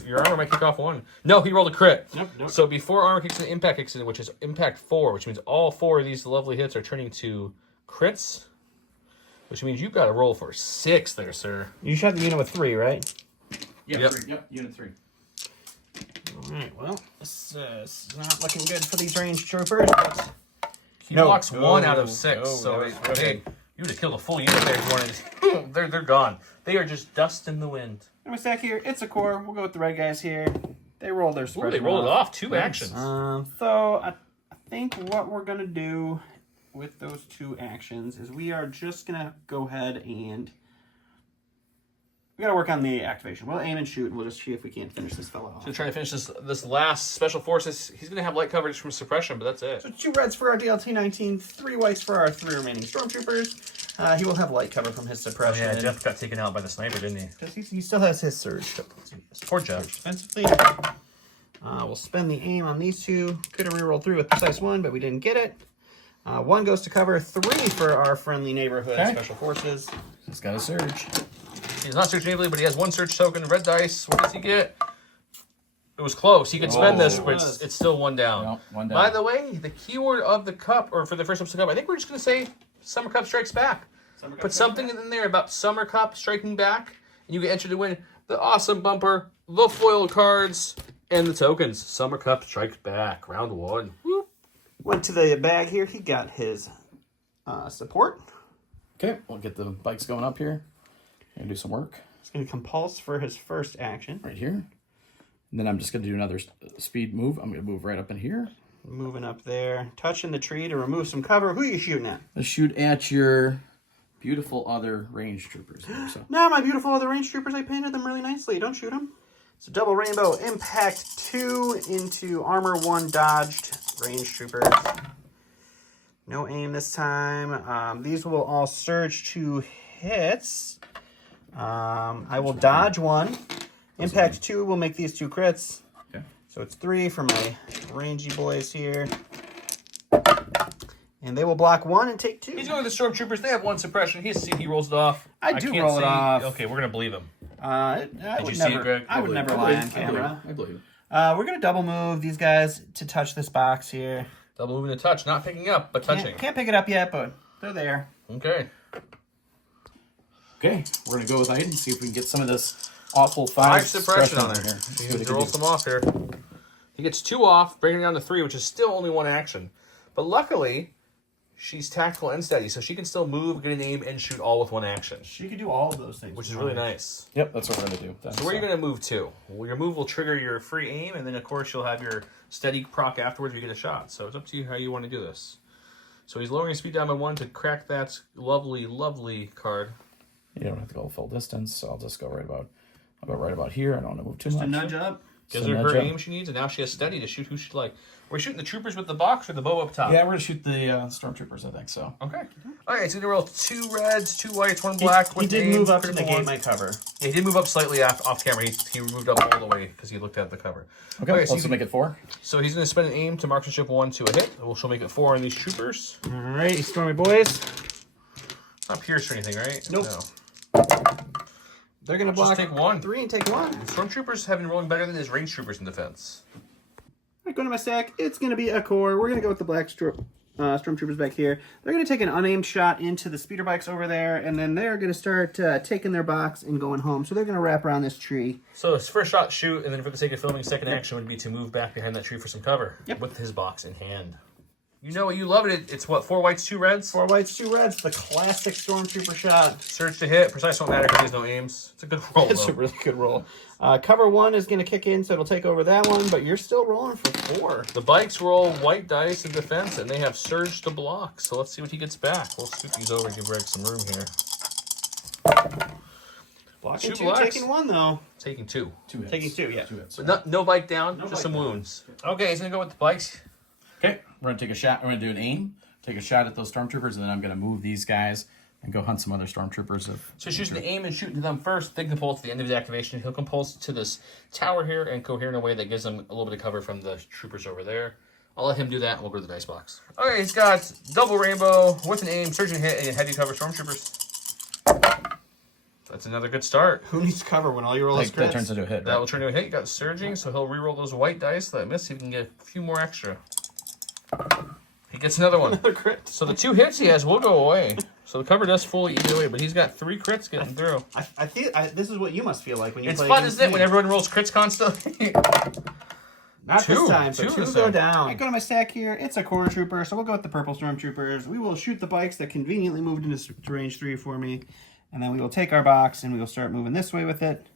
Your armor might kick off 1. No, he rolled a crit. Nope. So before armor kicks in, impact kicks in, which is impact 4, which means all 4 of these lovely hits are turning to crits, which means you've got to roll for 6 there, sir. You shot the unit with 3, right? Yep. 3. Yep. Unit 3. All right, well, this is not looking good for these range troopers, but... He blocks 1 out of 6, so hey, you would have killed a full unit there if you wanted. They're gone. They are just dust in the wind. I'm going to stack here. It's a core. We'll go with the red guys here. They rolled their Ooh, suppression. they rolled it off. 2 Nice. actions. So I think what we're going to do with those 2 actions is we are just going to go ahead and... We got to work on the activation. We'll aim and shoot, and we'll just see if we can't finish this fella off. So trying to finish this last special forces. He's going to have light coverage from suppression, but that's it. So 2 reds for our DLT-19, 3 whites for our 3 remaining stormtroopers. He will have light cover from his suppression. Yeah, Jeff got taken out by the sniper, didn't he? Because he still has his surge. Poor Jeff. Defensively. We'll spend the aim on these 2. Could have rerolled 3 with precise 1, but we didn't get it. 1 goes to cover, 3 for our friendly neighborhood special forces. He's got a surge. He's not searching anybody, but he has 1 search token. Red dice. What does he get? It was close. He could spend this, but it's still 1 down. No, 1 down. By the way, the keyword of the cup, or for the first episode cup, I think we're just going to say Summer Cup Strikes Back. Put something in there about Summer Cup striking back, and you get entered to win the awesome bumper, the foil cards, and the tokens. Summer Cup Strikes Back, round 1. Woo. Went to the bag here. He got his support. Okay, we'll get the bikes going up here. And do some work. He's going to compulse for his first action. Right here. And then I'm just going to do another speed move. I'm going to move right up in here. Moving up there. Touching the tree to remove some cover. Who are you shooting at? Let's shoot at your beautiful other range troopers. Here, so. Now my beautiful other range troopers, I painted them really nicely. Don't shoot them. So double rainbow, impact 2 into armor 1 dodged range troopers. No aim this time. These will all surge to hits. I will dodge 1. Impact 2 will make these 2 crits. Okay. So it's 3 for my rangy boys here. And they will block 1 and take 2. He's going with the Stormtroopers. They have 1 suppression. He rolls it off. I do roll it off. Okay, we're going to believe him. I Did would you never, see it, Greg? I would never lie on camera. I believe. We're going to double move these guys to touch this box here. Double moving to touch. Not picking up, but touching. Can't pick it up yet, but they're there. Okay. Okay, we're going to go with Iden and see if we can get some of this awful 5 suppression on there. there. See He what he can rolls do. them off here. He gets 2 off, bringing it down to 3, which is still only 1 action. But luckily, she's tactical and steady, so she can still move, get an aim, and shoot all with 1 action, She could do all of those things. which is really nice. Yep, that's what we're going to do. So where are you going to move to? Well, your move will trigger your free aim, and then, of course, you'll have your steady proc afterwards if you get a shot. So it's up to you how you want to do this. So he's lowering his speed down by 1 to crack that lovely, lovely card. You don't have to go full distance, so I'll just go right about here. I don't want to move too Just much. a nudge up. Gives So her nudge her up. aim she needs, and now she has steady to shoot who she'd like. We're shooting the troopers with the box or the bow up top? Yeah, we're going to shoot the stormtroopers, I think so. Okay. All right, so we roll 2 reds, 2 whites, 1 black. He with did aim, move up to critical negate one. my cover. Yeah, he did move up slightly off camera. He moved up all the way because he looked at the cover. Okay, so, let's make it 4. so he's going to spend an aim to marksmanship 1 to a hit. She'll make it 4 on these troopers. All right, Stormy boys. Not pierced or anything, right? Nope. No. They're going to Just block take 1. 3 and take 1. Stormtroopers have been rolling better than his range troopers in defense. All right, going to my stack. It's going to be a core. We're going to go with the black stormtroopers back here. They're going to take an unaimed shot into the speeder bikes over there, and then they're going to start taking their box and going home. So they're going to wrap around this tree. So his first shot, shoot, and then for the sake of filming, second action would be to move back behind that tree for some cover with his box in hand. You know what? You love it. It's what, 4 whites, 2 reds? 4 whites, 2 reds. The classic stormtrooper shot. Surge to hit. Precise don't matter because there's no aims. It's a good roll, It's though. a really good roll. Cover 1 is going to kick in, so it'll take over that one, but you're still rolling for 4. The bikes roll white dice in defense, and they have surge to block. So let's see what he gets back. We'll scoot these over and give Greg some room here. Blocking 2 2, blacks. taking 1, though. Taking 2. 2 hits. Taking 2, yeah. 2 hits. But no bike down, just bike some down. wounds. Okay, he's going to go with the bikes. Okay, we're going to take a shot. We're going to do an aim, take a shot at those stormtroopers, and then I'm going to move these guys and go hunt some other stormtroopers. So he's using the aim and shooting to them first, then compulse at the end of his activation. He'll compulse to this tower here and cohere in a way that gives him a little bit of cover from the troopers over there. I'll let him do that, and we'll go to the dice box. Okay, he's got double rainbow with an aim, surge and hit, and heavy cover stormtroopers. That's another good start. Who needs cover when all you roll is That crits? turns into a hit. That will turn into a hit. You got surging, so he'll re-roll those white dice that miss. See if he can get a few more extra. He gets another one. Another crit. So the 2 hits he has will go away. So the cover does fully eat away, but he's got 3 crits getting through. I feel this is what you must feel like when you It's play fun, against isn't it, me. when everyone rolls crits constantly? Not Two. this time, so Two 2 this go time. down. I go to my stack here. It's a core trooper, so we'll go with the purple stormtroopers. We will shoot the bikes that conveniently moved into range 3 for me. And then we will take our box and we will start moving this way with it.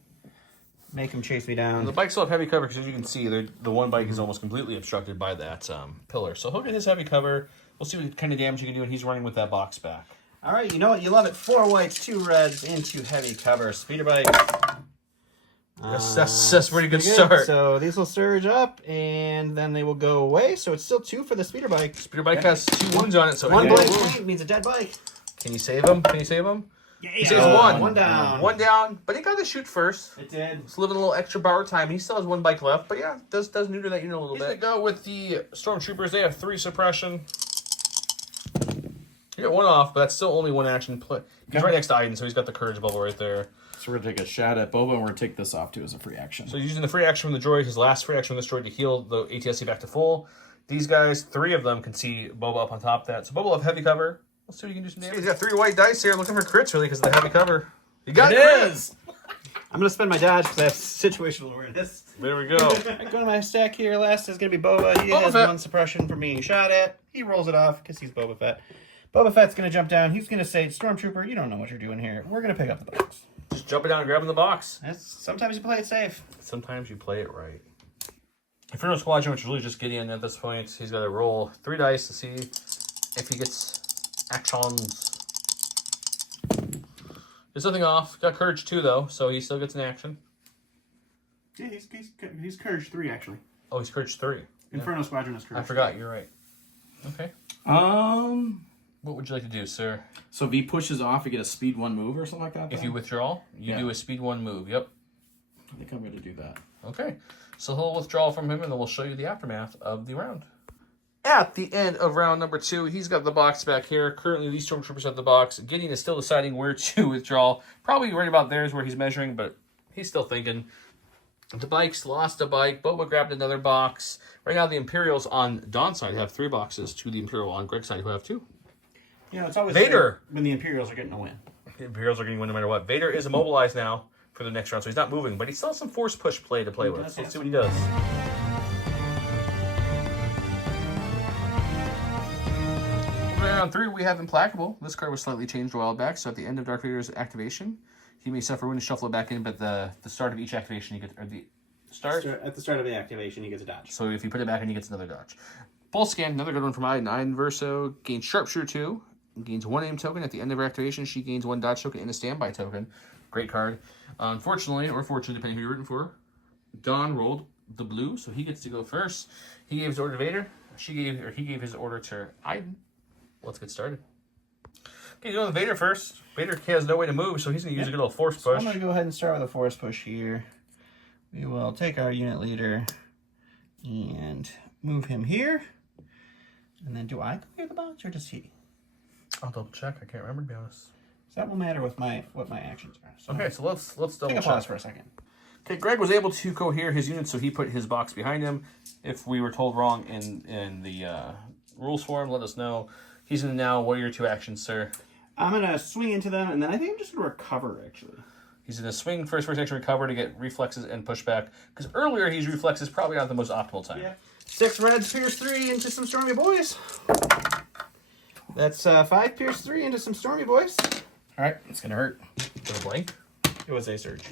Make them chase me down. The bikes still have heavy cover because, as you can see, the one bike is almost completely obstructed by that pillar. So he'll get his heavy cover. We'll see what kind of damage you can do when he's running with that box back. All right, you know what? You love it. 4 whites, 2 reds into heavy cover. Speeder bike. That's a pretty good Pretty start. So these will surge up and then they will go away. So it's still 2 for the speeder bike. Speeder bike has 2 wounds on it, so One any blank wound- point means a dead bike. Can you save him? Can you save him? Yeah, He saves 1. One down. 1 down, but he got to shoot first. It did. It's living a little extra borrowed time. He still has 1 bike left, but yeah, does neuter that unit a little bit. He's gonna go with the stormtroopers. They have 3 suppression. You got 1 off, but that's still only 1 action play. He's right next to Iden, so he's got the courage bubble right there. So we're going to take a shot at Boba, and we're going to take this off, too, as a free action. So he's using the free action from the droid, his last free action from this droid, to heal the ATSC back to full. These guys, 3 of them can see Boba up on top of that. So Boba will have heavy cover. Let's see if you can do some damage. He's got 3 white dice here, looking for crits, really, because of the heavy cover. You got It crits! is! I'm going to spend my dodge because I have situational awareness. There we go. I go to my stack here. Last is going to be Boba. He Boba has Fett. 1 suppression from being shot at. He rolls it off because he's Boba Fett. Boba Fett's going to jump down. He's going to say, Stormtrooper, you don't know what you're doing here. We're going to pick up the box. Just jumping down and grabbing the box. Sometimes you play it safe. Sometimes you play it right. Inferno Squadron, which is really just Gideon at this point, he's got to roll 3 dice to see if he gets actions. There's nothing off. Got courage 2 though, so he still gets an action. Yeah, he's Courage 3, actually. Oh, he's courage 3. Inferno Squadron is Courage I forgot. You're right. Okay. What would you like to do, sir? So if he pushes off, you get a speed 1 move or something like that? If you withdraw, you do a speed 1 move. Yep. I think I'm going to do that. Okay. So he'll withdraw from him, and then we'll show you the aftermath of the round. at the end of round number 2. He's got the box back here. Currently, these Stormtroopers have the box. Gideon is still deciding where to withdraw. Probably right about there is where he's measuring, but he's still thinking. The bikes lost a bike. Boba grabbed another box. Right now, the Imperials on Don's side have 3 boxes to the Imperial on Greg's side who have 2. You know, it's always Vader when the Imperials are getting a win. The Imperials are going to win no matter what. Vader is immobilized now for the next round, so he's not moving, but he still has some force push play to play with. does, So let's yeah. see what he does. Round 3, we have Implacable. This card was slightly changed a while back, so at the end of Darth Vader's activation, he may suffer when to shuffle it back in, but the start of each activation, he gets, or the start? At the start of the activation, he gets a dodge. So if you put it back in, he gets another dodge. Full Scan, another good one from Iden Verso. Gains Sharpshooter 2. Gains 1 aim token. At the end of her activation, she gains 1 dodge token and a standby token. Great card. Unfortunately, or fortunately, depending who you're rooting for, Don rolled the blue, so he gets to go first. He gave his order to Vader. He gave his order to Iden. Let's get started. Okay, going with Vader first. Vader has no way to move, so he's going to use a good little force So push. I'm going to go ahead and start with a force push here. We will take our unit leader and move him here. And then do I clear the box or does he? I'll double check. I can't remember, to be honest. So that will matter with what my actions are. So Okay, so let's double take a check. pause for a second. Okay, Greg was able to cohere his units, so he put his box behind him. If we were told wrong in the rules form, let us know. He's in now. What are your 2 actions, sir? I'm going to swing into them, and then I think I'm just going to recover, actually. He's in a swing first action recover to get reflexes and pushback. Because earlier, his reflexes probably not the most optimal time. Yeah. 6 reds, pierce 3 into some Stormy Boys. That's 5 pierce 3 into some Stormy Boys. All right, it's gonna hurt. With a blank. It was a surge.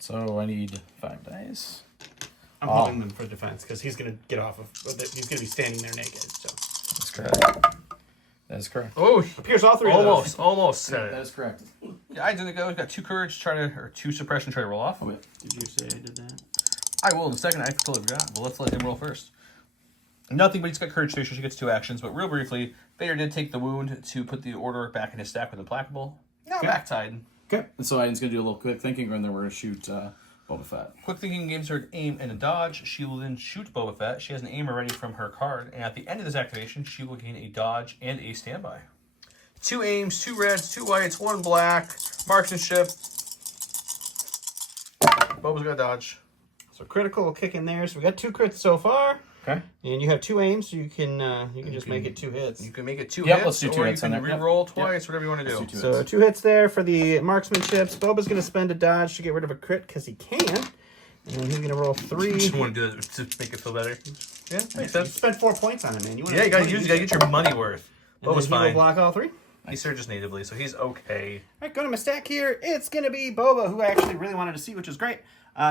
So I need 5 dice. I'm holding them for defense because he's going to get off of. He's going to be standing there naked. So That's correct. That is correct. Oh, pierce all 3 of those. almost said That it. is correct. Yeah, I didn't go. He's got 2 courage, or 2 suppression, try to roll off. Oh, wait. Did you say I did that? I will in a second. I totally forgot. But let's let him roll first. Nothing, but he's got courage 3, so she gets 2 actions. But real briefly, Vader did take the wound to put the order back in his stack with Implacable. Now back to Iden. Okay. And so Iden's gonna do a little quick thinking, and then we're gonna shoot Boba Fett. Quick thinking gives her an aim and a dodge. She will then shoot Boba Fett. She has an aim already from her card, and at the end of this activation, she will gain a dodge and a standby. 2 aims, 2 reds, 2 whites, 1 black. Marksmanship. Boba's got a dodge. So critical will kick in there. So we got 2 crits so far. Okay. And you have 2 aims, so you can just make it 2 hits. You can make it 2 Yep, hits, let's do 2 or hits you on can that. Yep. re-roll twice, whatever you want to do. Let's do 2 So hits. 2 hits there for the marksmanships. Boba's going to spend a dodge to get rid of a crit because he can. And he's going to roll 3. Just want to do that to make it feel better. Yeah, makes You sense. spent 4 points on him, man. Yeah, you gotta get your money worth. And Boba's then he will fine. block all 3. He's Surges natively, so he's okay. All right, go to my stack here. It's going to be Boba, who I actually really wanted to see, which is great.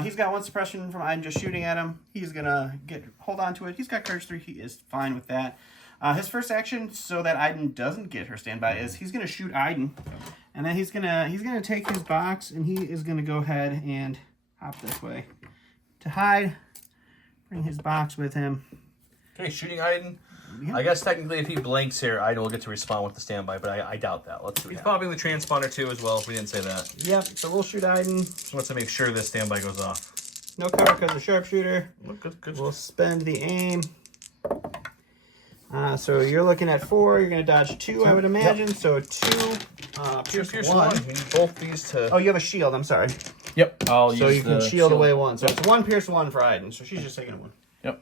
He's got 1 suppression from I'm just shooting at him. He's going to hold on to it. He's got courage 3. He is fine with that. His first action, so that Iden doesn't get her standby, is he's going to shoot Iden. And then he's gonna take his box, and he is going to go ahead and hop this way to hide. Bring his box with him. Okay, shooting Iden. Yep. I guess technically if he blanks here, Iden will get to respond with the standby, but I doubt that. Let's see. He's popping the transponder too as well, if we didn't say that. Yep, so we'll shoot Iden. Just wants to make sure this standby goes off. No cover because of sharpshooter. Good. We'll spend the aim. So you're looking at 4. You're going to dodge 2, I would imagine. Yep. So 2, pierce 1. You need both these to... Oh, you have a shield. I'm sorry. Yep. So you can shield away 1. So it's 1 pierce 1 for Iden. So she's just taking a 1. Yep.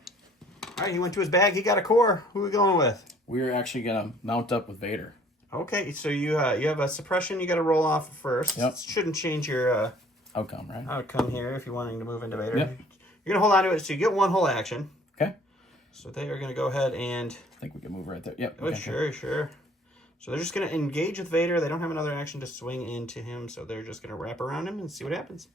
All right, he went to his bag. He got a core. Who are we going with? We're actually gonna mount up with Vader. Okay, so you have a suppression you got to roll off first. Yep. Shouldn't change your Outcome, right? outcome here if you're wanting to move into Vader. Yep. You're going to hold on to it so you get 1 whole action. Okay. So they are going to go ahead and... I think we can move right there. Yep. Oh, sure. So they're just going to engage with Vader. They don't have another action to swing into him, so they're just going to wrap around him and see what happens.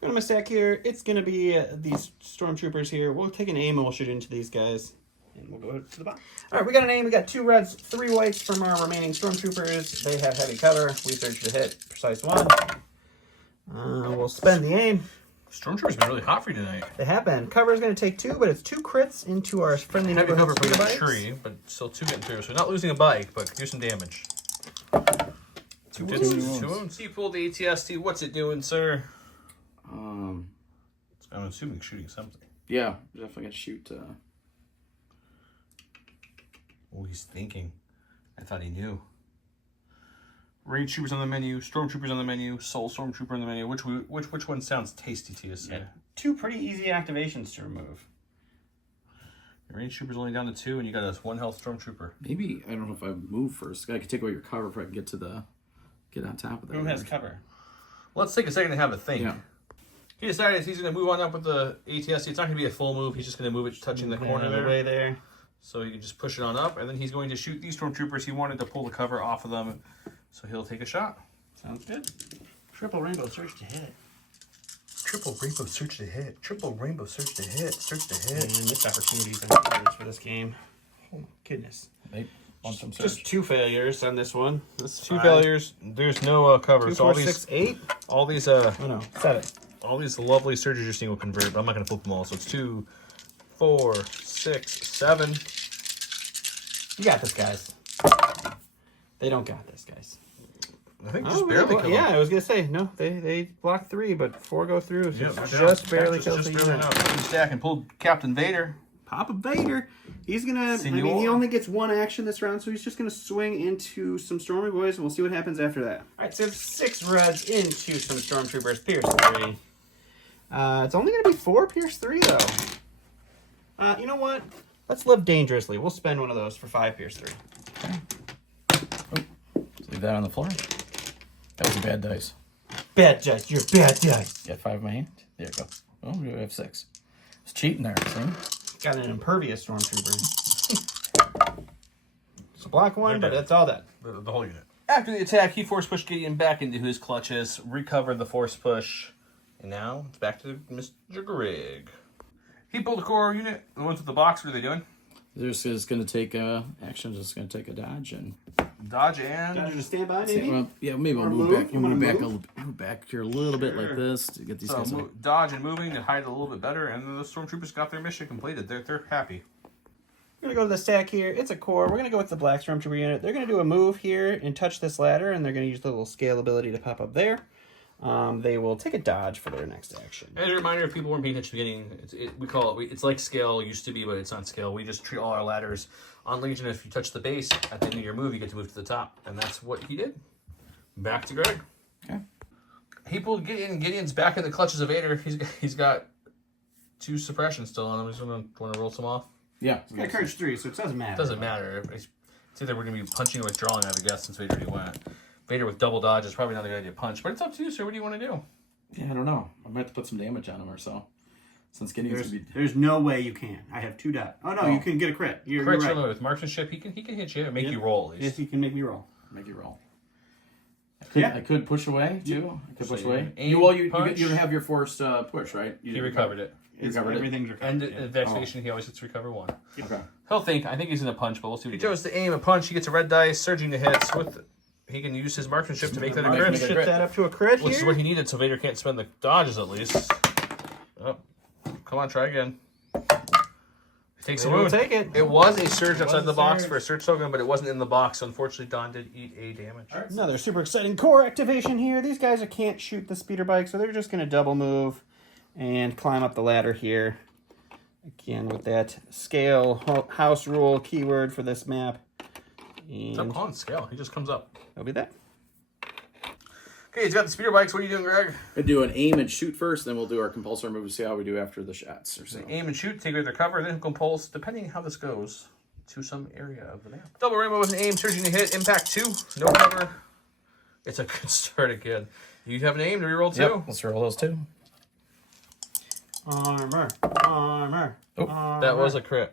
Go to my stack here. It's going to be these stormtroopers here. We'll take an aim and we'll shoot into these guys. And we'll go to the bottom. All right, we got an aim. We got 2 reds, 3 whites from our remaining stormtroopers. They have heavy cover. We search to hit. Precise 1. We'll spend the aim. Stormtrooper's been really hot for you tonight. They have been. Cover is going to take 2, but it's 2 crits into our friendly Heavy neighborhood cover from the bikes. tree, but still 2 getting through. So not losing a bike, but can do some damage. 2 wounds. 2 wounds. You pulled the ATST. What's it doing, sir? Um, I'm assuming shooting something. Yeah, definitely gonna shoot. Oh, he's thinking. I thought he knew. Range Troopers on the menu, Stormtroopers on the menu, Soul Stormtrooper on the menu. Which one sounds tasty to you, sir? Yeah. 2 pretty easy activations to remove. Your Range Trooper's only down to 2, and you got a 1 health Stormtrooper. Maybe I don't know if I move first. I could take away your cover if I can get on top of that. Who has cover? Let's take a second to have a think. Yeah. He decided he's going to move on up with the ATST. It's not going to be a full move. He's just going to move it touching the corner there. Way there. So you can just push it on up, and then he's going to shoot these Stormtroopers. He wanted to pull the cover off of them, so he'll take a shot. Sounds good. Triple rainbow search to hit. Triple rainbow search to hit. Triple rainbow search to hit. Search to hit. And missed opportunities and failures for this game. Oh my goodness. Just 2 failures on this one. This 2 failures. There's no cover. 2, So 4, 6, 8. all these Oh no, 7. all these lovely surges you're seeing will convert, but I'm not going to flip them all. So it's 2, 4, 6, 7. You got this, guys. They don't got this, guys. I think just barely kill them. Yeah, I was gonna say no. They block 3, but 4 go through. So Yeah, just barely kills just the barely unit. enough. Stack and pulled Captain Vader. Papa Vader. He's gonna. I mean, he only gets 1 action this round, so he's just gonna swing into some Stormy Boys, and we'll see what happens after that. All right, so 6 reds into some Stormtroopers. Pierce 3. It's only gonna be 4 Pierce 3 though. You know what? Let's live dangerously. We'll spend one of those for 5 Pierce 3. Let's leave that on the floor. That was a bad dice. Bad dice. You're bad dice. Got 5 in my hand. There you go. Oh, we have 6. It's cheating there. See? Got an impervious Stormtrooper. So block 1, but that's all that. The whole unit. After the attack, he force pushed Gideon back into his clutches, recovered the force push, and now it's back to Mr. Greg. He pulled a core unit. The ones with the box, what are they doing? They're just going to take action. Just going to take a dodge and Dodge and... Dodger to stand by, maybe? well, yeah, maybe we'll Or move move? back. You We'll wanna move back move? move back here a little bit like this to get these So guys. dodge and moving to hide a little bit better, and the Stormtroopers got their mission completed. They're happy. We're going to go to the stack here. It's a core. We're going to go with the Black Stormtrooper unit. They're going to do a move here and touch this ladder, and they're going to use the little scale ability to pop up there. They will take a dodge for their next action. As a reminder, if people weren't paying attention at the beginning, we call it, it's like scale used to be, but it's not scale. We just treat all our ladders on Legion. If you touch the base at the end of your move, you get to move to the top. And that's what he did. Back to Greg. Okay. He pulled Gideon. Gideon's back in the clutches of Vader. He's got 2 suppressions still on him. He's going to roll some off. Yeah. It's got courage 3, so it doesn't matter. It doesn't matter. It's either we're going to be punching or withdrawing, I would guess, since Vader already went. Vader with double dodge is probably not a good idea to punch, but it's up to you, sir. What do you want to do? Yeah, I don't know. I might have to put some damage on him or so. Since Gideon's going to be... There's no way you can. I have 2 die. Oh, no, you can get a crit. You're Crit right. with marksmanship, he can hit you and make you roll at least. Yes, he can make me roll. Make you roll. Yeah. I could push away, too. I could push away. aim, You have your forced push, right? He recovered it. Everything's recovered. And the activation, he always hits recover 1. Okay. I think he's going to punch, but we'll see what he chose to aim a punch. He gets a red dice, surging to hits. He can use his marksmanship to make that a crit. Shift that up to a crit here. Which is what he needed, so Vader can't spend the dodges at least. Oh, come on, try again. He takes a Vader will wound. take it. It was a surge outside was the a box surge. for a surge token, but it wasn't in the box. So unfortunately, Don did eat a damage. Another super exciting core activation here. These guys can't shoot the speeder bike, so they're just going to double move and climb up the ladder here. Again, with that scale house rule keyword for this map. And Stop calling scale. He just comes up. that'll be that. Okay, he's got the speeder bikes. What are you doing, Greg? We'll do an aim and shoot first, then we'll do our compulsory move to see how we do after the shots or so. Aim and shoot, take either cover, then compulse, depending how this goes, to some area of the map. Double rainbow with an aim, surging to hit, impact 2, no cover. It's a good start again. You have an aim to reroll 2. Yep, let's roll those 2. Armor. Oh, That was a crit.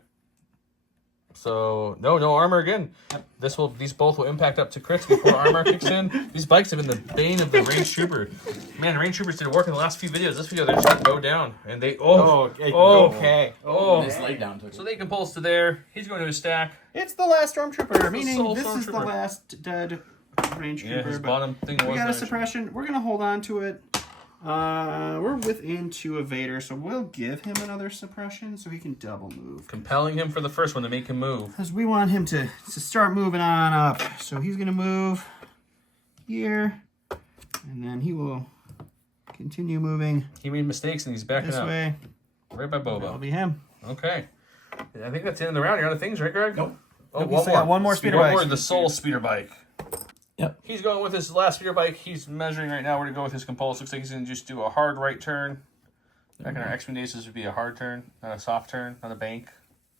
So no armor again. These both will impact up to crits before armor kicks in. These bikes have been the bane of the range trooper. Man, range troopers did work in the last few videos. This video they're just gonna go down, and they Okay. Nice lay down. So they compulse to there. He's going to his stack. It's the last Stormtrooper, meaning Soul this is the Stormtrooper. last dead range Yeah, trooper. his but bottom thing was. we got a range suppression. We're gonna hold on to it. We're within 2 of Vader, so we'll give him another suppression so he can double move. compelling him for the first one to make him move. Because we want him to start moving on up. So he's gonna move here, and then he will continue moving He made mistakes and he's backing this up. way. Right by That'll Bobo. be him. Okay. I think that's the end of the round. You're out of things, right, Greg? Nope. Oh, Nope, got one more speeder One bike. more, the Soul speeder bike. Yep. He's going with his last speeder bike. He's measuring right now. We're going to go with his compulse. Looks like he's going to just do a hard right turn. Back in our X-Men days, this would be a hard turn, not a soft turn, not a bank.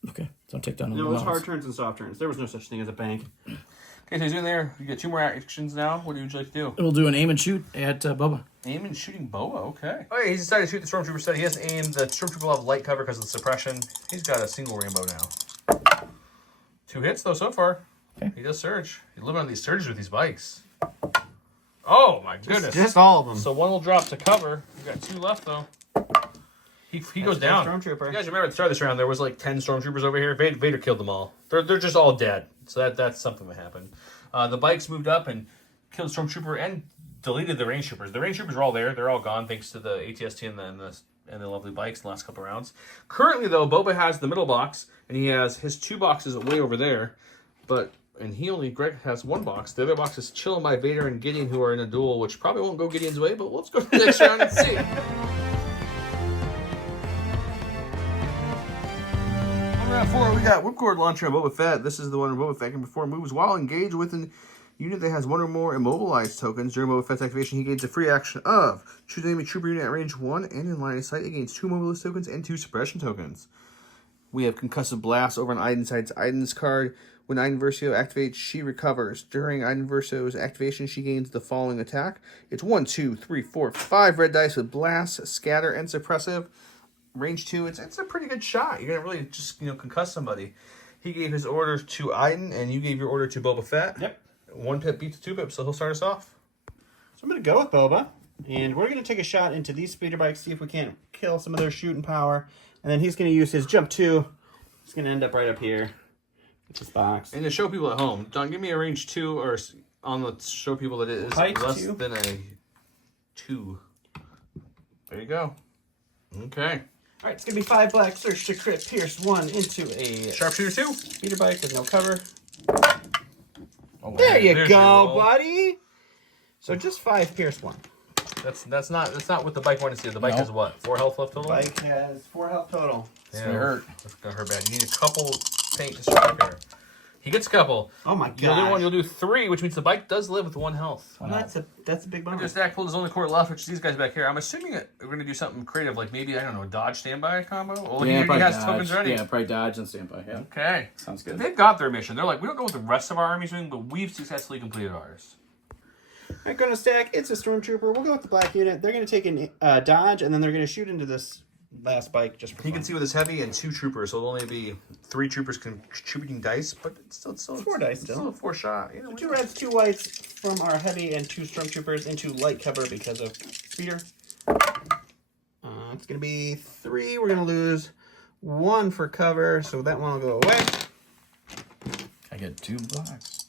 Okay. Don't take down. No, it's hard turns and soft turns. There was no such thing as a bank. Okay, so he's in there. You get 2 more actions now. What would you like to do? We'll do an aim and shoot at Bubba. Aim and shooting boa, okay. Oh yeah, he's decided to shoot the Stormtrooper set. He hasn't aimed. The Stormtrooper will have light cover because of the suppression. He's got a single rainbow now. 2 hits though so far. Okay. He does surge. He's living on these surges with these bikes. Oh my goodness. Just all of them. So 1 will drop to cover. We've got 2 left though. He goes down. Stormtrooper. You guys remember at the start of this round there was like 10 Stormtroopers over here. Vader killed them all. They're just all dead. So that's something that happened. The bikes moved up and killed Stormtrooper and deleted the range troopers. The range troopers are all there. They're all gone thanks to the ATST and the lovely bikes in the last couple rounds. Currently, though, Boba has the middle box, and he has his 2 boxes way over there. Greg has 1 box. The other box is chilling by Vader and Gideon, who are in a duel, which probably won't go Gideon's way, but let's go to the next round and see. On round 4, we got Whipcord Launcher on Boba Fett. This is the one where Boba Fett can perform moves while engaged with an unit that has 1 or more immobilized tokens. During Boba Fett's activation, he gains a free action of choose an enemy trooper unit at range 1 and in line of sight. It gains 2 mobilized tokens and 2 suppression tokens. We have Concussive Blast over on Iden's card. When Iden Versio activates, she recovers. During Iden Versio's activation, she gains the following attack. It's 1, 2, 3, 4, 5 red dice with Blast, Scatter, and Suppressive. Range 2, it's a pretty good shot. You're going to really just concuss somebody. He gave his orders to Iden, and you gave your order to Boba Fett. Yep. 1 pip beats 2 pips, so he'll start us off. So I'm going to go with Boba, and we're going to take a shot into these speeder bikes, see if we can't kill some of their shooting power, and then he's going to use his jump 2. He's going to end up right up here with this box. And to show people at home, John, give me a range 2 or on the show people that it is Height less 2? than a 2. There you go. Okay. All right, it's going to be 5 black, search to crit, pierce 1 into a Sharpshooter 2. speeder bike with no cover. Oh, There you there's go, your roll. buddy. So just 5 pierce 1. That's not what the bike wanted to do. The bike No. has what? 4 health left total? Bike has 4 health total. It's gonna hurt. That's gonna hurt bad. You need a couple paint to start repair. He gets a couple. Oh my You'll do 1, god. you'll do 3, which means the bike does live with 1 health. That's a big bummer. This deck pulled his only core left, which is these guys back here. I'm assuming that we're gonna do something creative, like maybe, I don't know, a dodge standby combo? Well, he probably has dodge. tokens ready. Yeah, probably dodge and standby. Yeah, Okay. sounds good. They've got their mission. They're like, we don't know what the rest of our army's doing, but we've successfully completed ours. Alright, going to stack. It's a Stormtrooper. We'll go with the black unit. They're going to take a dodge, and then they're going to shoot into this last bike just for He fun. can see with his heavy and 2 troopers, so it'll only be 3 troopers contributing dice, but it's still 4 dice it's still. a 4 shot. You know, 2 reds, 2 whites from our heavy and 2 Stormtroopers into light cover because of speeder. It's going to be 3. We're going to lose 1 for cover, so that one will go away. I get 2 blocks.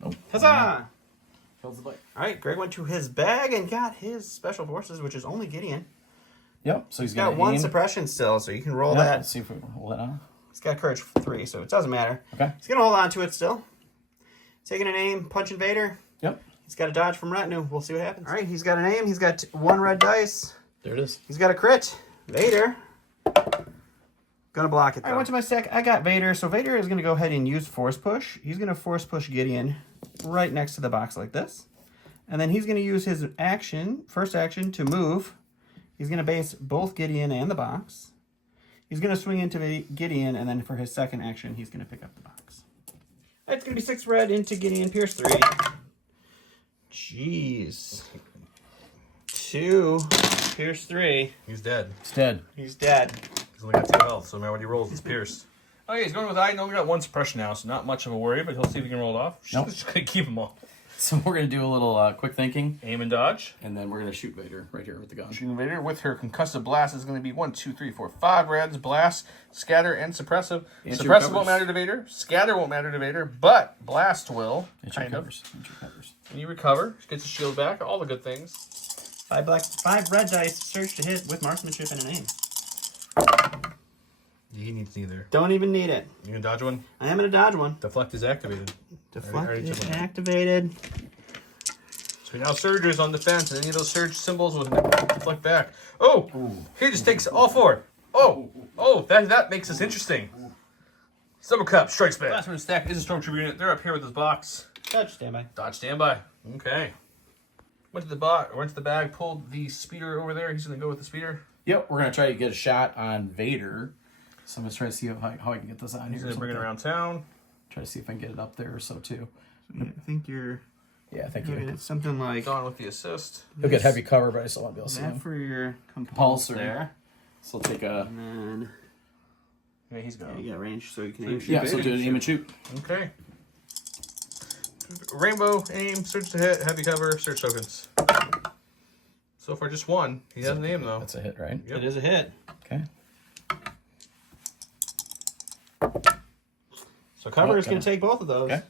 Nope. Huzzah! Kills the bike. Alright, Greg went to his bag and got his special forces, which is only Gideon. Yep. So He's got 1 suppression still, so you can roll that. Let's see if we roll that on. He's got courage 3, so it doesn't matter. Okay. He's going to hold on to it still. Taking an aim, punching Vader. Yep. He's got a dodge from retinue. We'll see what happens. All right, he's got an aim. He's got 1 red dice. There it is. He's got a crit. Vader. Gonna block it, though. I went to my stack. I got Vader. So Vader is going to go ahead and use Force Push. He's going to Force Push Gideon right next to the box like this. And then he's going to use his action, first action, to move. He's going to base both Gideon and the box. He's going to swing into Gideon, and then for his second action, he's going to pick up the box. It's going to be 6 red into Gideon, Pierce 3. Jeez. 2, Pierce 3. He's dead. It's dead. He's dead. He's only got 2 health, so no matter what he rolls, it's pierced. Okay, he's going with Iden. Only got 1 suppression now, so not much of a worry, but he'll see if he can roll it off. Nope. Just gonna keep them all. So we're going to do a little quick thinking. Aim and dodge. And then we're going to shoot Vader right here with the gun. Shooting Vader with her concussive blast is going to be 1, 2, 3, 4, 5 reds. Blast, scatter, and suppressive. And she Suppressive won't recovers. matter to Vader. Scatter won't matter to Vader, but blast will. And she recovers. And she recovers. And you recover. Gets his shield back. All the good things. 5 red dice, search to hit with marksmanship and an aim. He needs neither. Don't even need it. You can dodge one. I am going to dodge one. Deflect is activated. Deflect Already is took one. activated. So So now Surge is on defense, and any of those Surge symbols will deflect back. Oh! He just takes all 4. Oh! That makes this interesting. Double Cup strikes back. Last one in stack is a Stormtrooper unit. They're up here with this box. Dodge standby. Dodge standby. Okay. Went to the bag, pulled the speeder over there. He's going to go with the speeder. Yep, we're going to try to get a shot on Vader. So I'm going to try to see how I can get this on He's here. going to bring it around town. Try to see if I can get it up there or so, too. I think you're... Yeah, thank I mean, you. it's something like... Dawn with the assist. He'll get heavy cover, but I still won't be able to see that him. for your Compulsory. there. So I'll take a... And then... Yeah, he's going. You got range, so you can aim shoot. Yeah, so do an aim and shoot. Okay. Rainbow, aim, search to hit, heavy cover, search tokens. So far, just one. He has an aim, though. That's a hit, right? Yep. It is a hit. Okay. So cover is going to take both of those. Okay.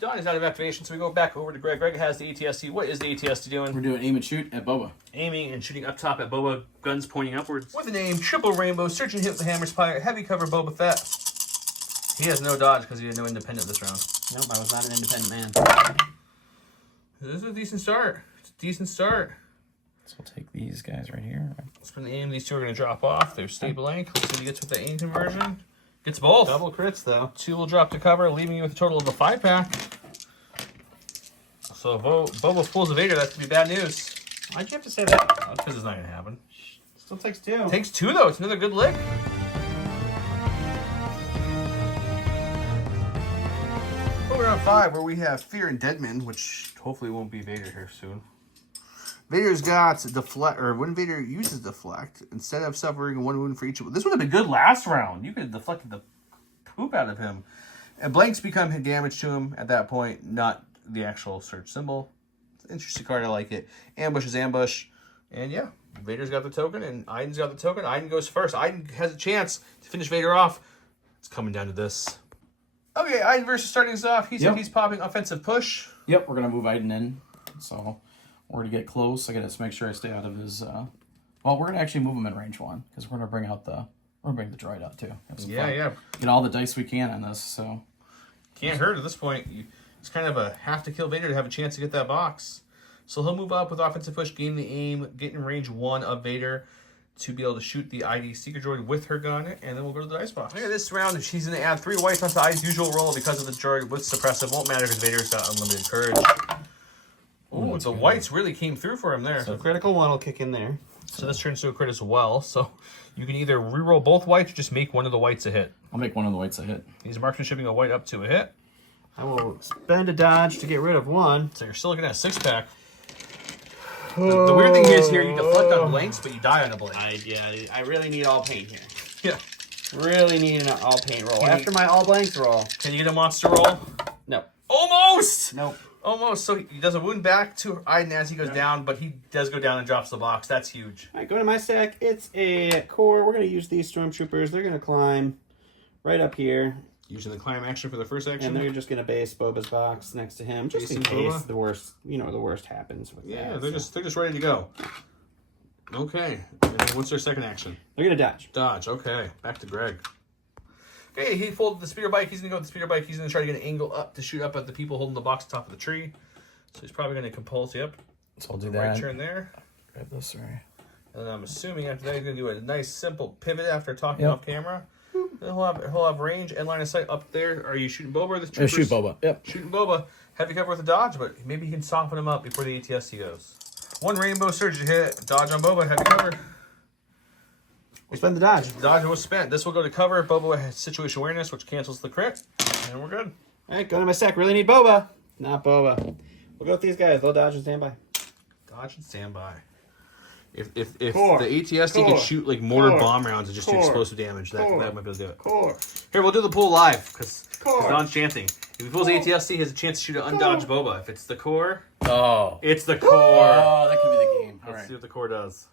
Dawn is out of activation, so we go back over to Greg. Greg has the ATST. What is the ATST doing? We're doing aim and shoot at Boba. Aiming and shooting up top at Boba, guns pointing upwards. With an aim, triple rainbow, search and hit with the hammer spire, heavy cover Boba Fett. He has no dodge because he had no independent this round. Nope, I was not an independent man. This is a decent start. It's a decent start. So we'll take these guys right here. Spend the aim. These two are going to drop off. They're stay blank. Let's see if he gets with the aim conversion. Gets both. Double crits, though. 2 will drop to cover, leaving you with a total of a 5-pack. So if Boba pulls a Vader, that's going to be bad news. Why'd you have to say that? Because it's not going to happen. Still takes 2. Takes 2, though. It's another good lick. Over on 5, where we have Fear and Deadman, which hopefully won't be Vader here soon. Vader's got deflect, or when Vader uses deflect, instead of suffering 1 wound for each, this would have been good last round. You could have deflected the poop out of him. And blanks become damage to him at that point, not the actual search symbol. It's an interesting card, I like it. Ambush is ambush. And yeah, Vader's got the token, and Iden's got the token. Iden goes first. Iden has a chance to finish Vader off. It's coming down to this. Okay, Iden versus starting us off. He's popping offensive push. Yep, we're going to move Iden in. So we're going to get close. I got to make sure I stay out of his... well, we're going to actually move him in range 1, because we're going to bring out the... We're going to bring the droid out, too. Have some fun. Yeah. Get all the dice we can on this, so... Can't hurt at this point. It's kind of a have to kill Vader to have a chance to get that box. So he'll move up with offensive push, gain the aim, get in range 1 of Vader to be able to shoot the ID Seeker Droid with her gun, and then we'll go to the dice box. Okay, this round, she's going to add 3 whites onto Iden's usual roll because of the droid with suppressive. Won't matter because Vader's got unlimited courage. Ooh, the whites really came through for him there. So critical 1 will kick in there. So this turns to a crit as well. So you can either reroll both whites or just make one of the whites a hit. I'll make one of the whites a hit. He's marksmanshipping a white up to a hit. I will spend a dodge to get rid of 1. So you're still looking at a 6-pack. The weird thing is here, you deflect on blanks, but you die on a blank. I really need all paint here. Yeah. Really need an all paint roll. After my all blanks roll. Can you get a monster roll? No. Almost! Nope. Almost. So he does a wound back to Iden as he goes down, but he does go down and drops the box. That's huge. All right, go to my stack. It's a core. We're going to use these stormtroopers. They're going to climb right up here. Using the climb action for the first action. And they're just going to base Boba's box next to him, just in Basing case Boba. the worst, the worst happens with Yeah, that. they're just ready to go. Okay. And then what's their second action? They're going to dodge. Dodge. Okay. Back to Greg. Okay, he folded the speeder bike. He's going to go with the speeder bike. He's going to try to get an angle up to shoot up at the people holding the box on top of the tree. So he's probably going to compulse. Yep. So I'll do Right that. turn there. Grab this, sorry. And I'm assuming after that he's going to do a nice simple pivot after talking off camera. Then he'll have range and line of sight up there. Are you shooting Boba or the troopers? Shoot Boba. Yep. Shooting Boba. Heavy cover with a dodge, but maybe he can soften him up before the ATST goes. 1 rainbow surge to hit. Dodge on Boba. Heavy cover. We'll spend the dodge. Dodge was spent. This will go to cover. Boba has situation awareness, which cancels the crit. And we're good. All right, go to my stack. Really need Boba. Not Boba. We'll go with these guys. They'll dodge and stand by. Dodge and standby. If Core. the ATST Core. could shoot like mortar Core. bomb rounds and just do Core. explosive damage, that Core. might be able to do it. Core. Here, we'll do the pool live because Core. Don's chanting. If he pulls ATST, he has a chance to shoot an undodged Boba. If it's the core, Oh. it's the core. Oh, that could be the game. All Let's right. see what the core does.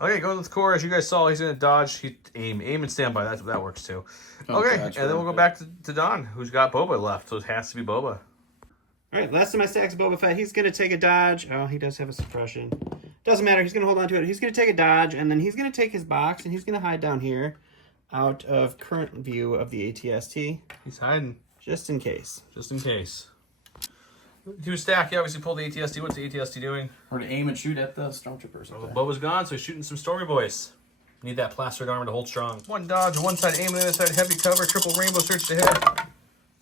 Okay, going with the core. As you guys saw, he's going to dodge, aim and standby. That works too. Oh, Okay, dodge, and then we'll go back to Don, who's got Boba left. So it has to be Boba. All right, last of my stacks, Boba Fett. He's going to take a dodge. Oh, he does have a suppression. Doesn't matter. He's going to hold on to it. He's going to take a dodge, and then he's going to take his box, and he's going to hide down here out of current view of the ATST, He's hiding, just in case. just in case. 2 stack. You obviously pulled the ATST. What's the ATST doing? We're to aim and shoot at the Stormtroopers. Oh, Boba's gone, so he's shooting some Stormy Boys. Need that plastered armor to hold strong. 1 dodge, 1 side aim, on the other side heavy cover, triple rainbow search to hit.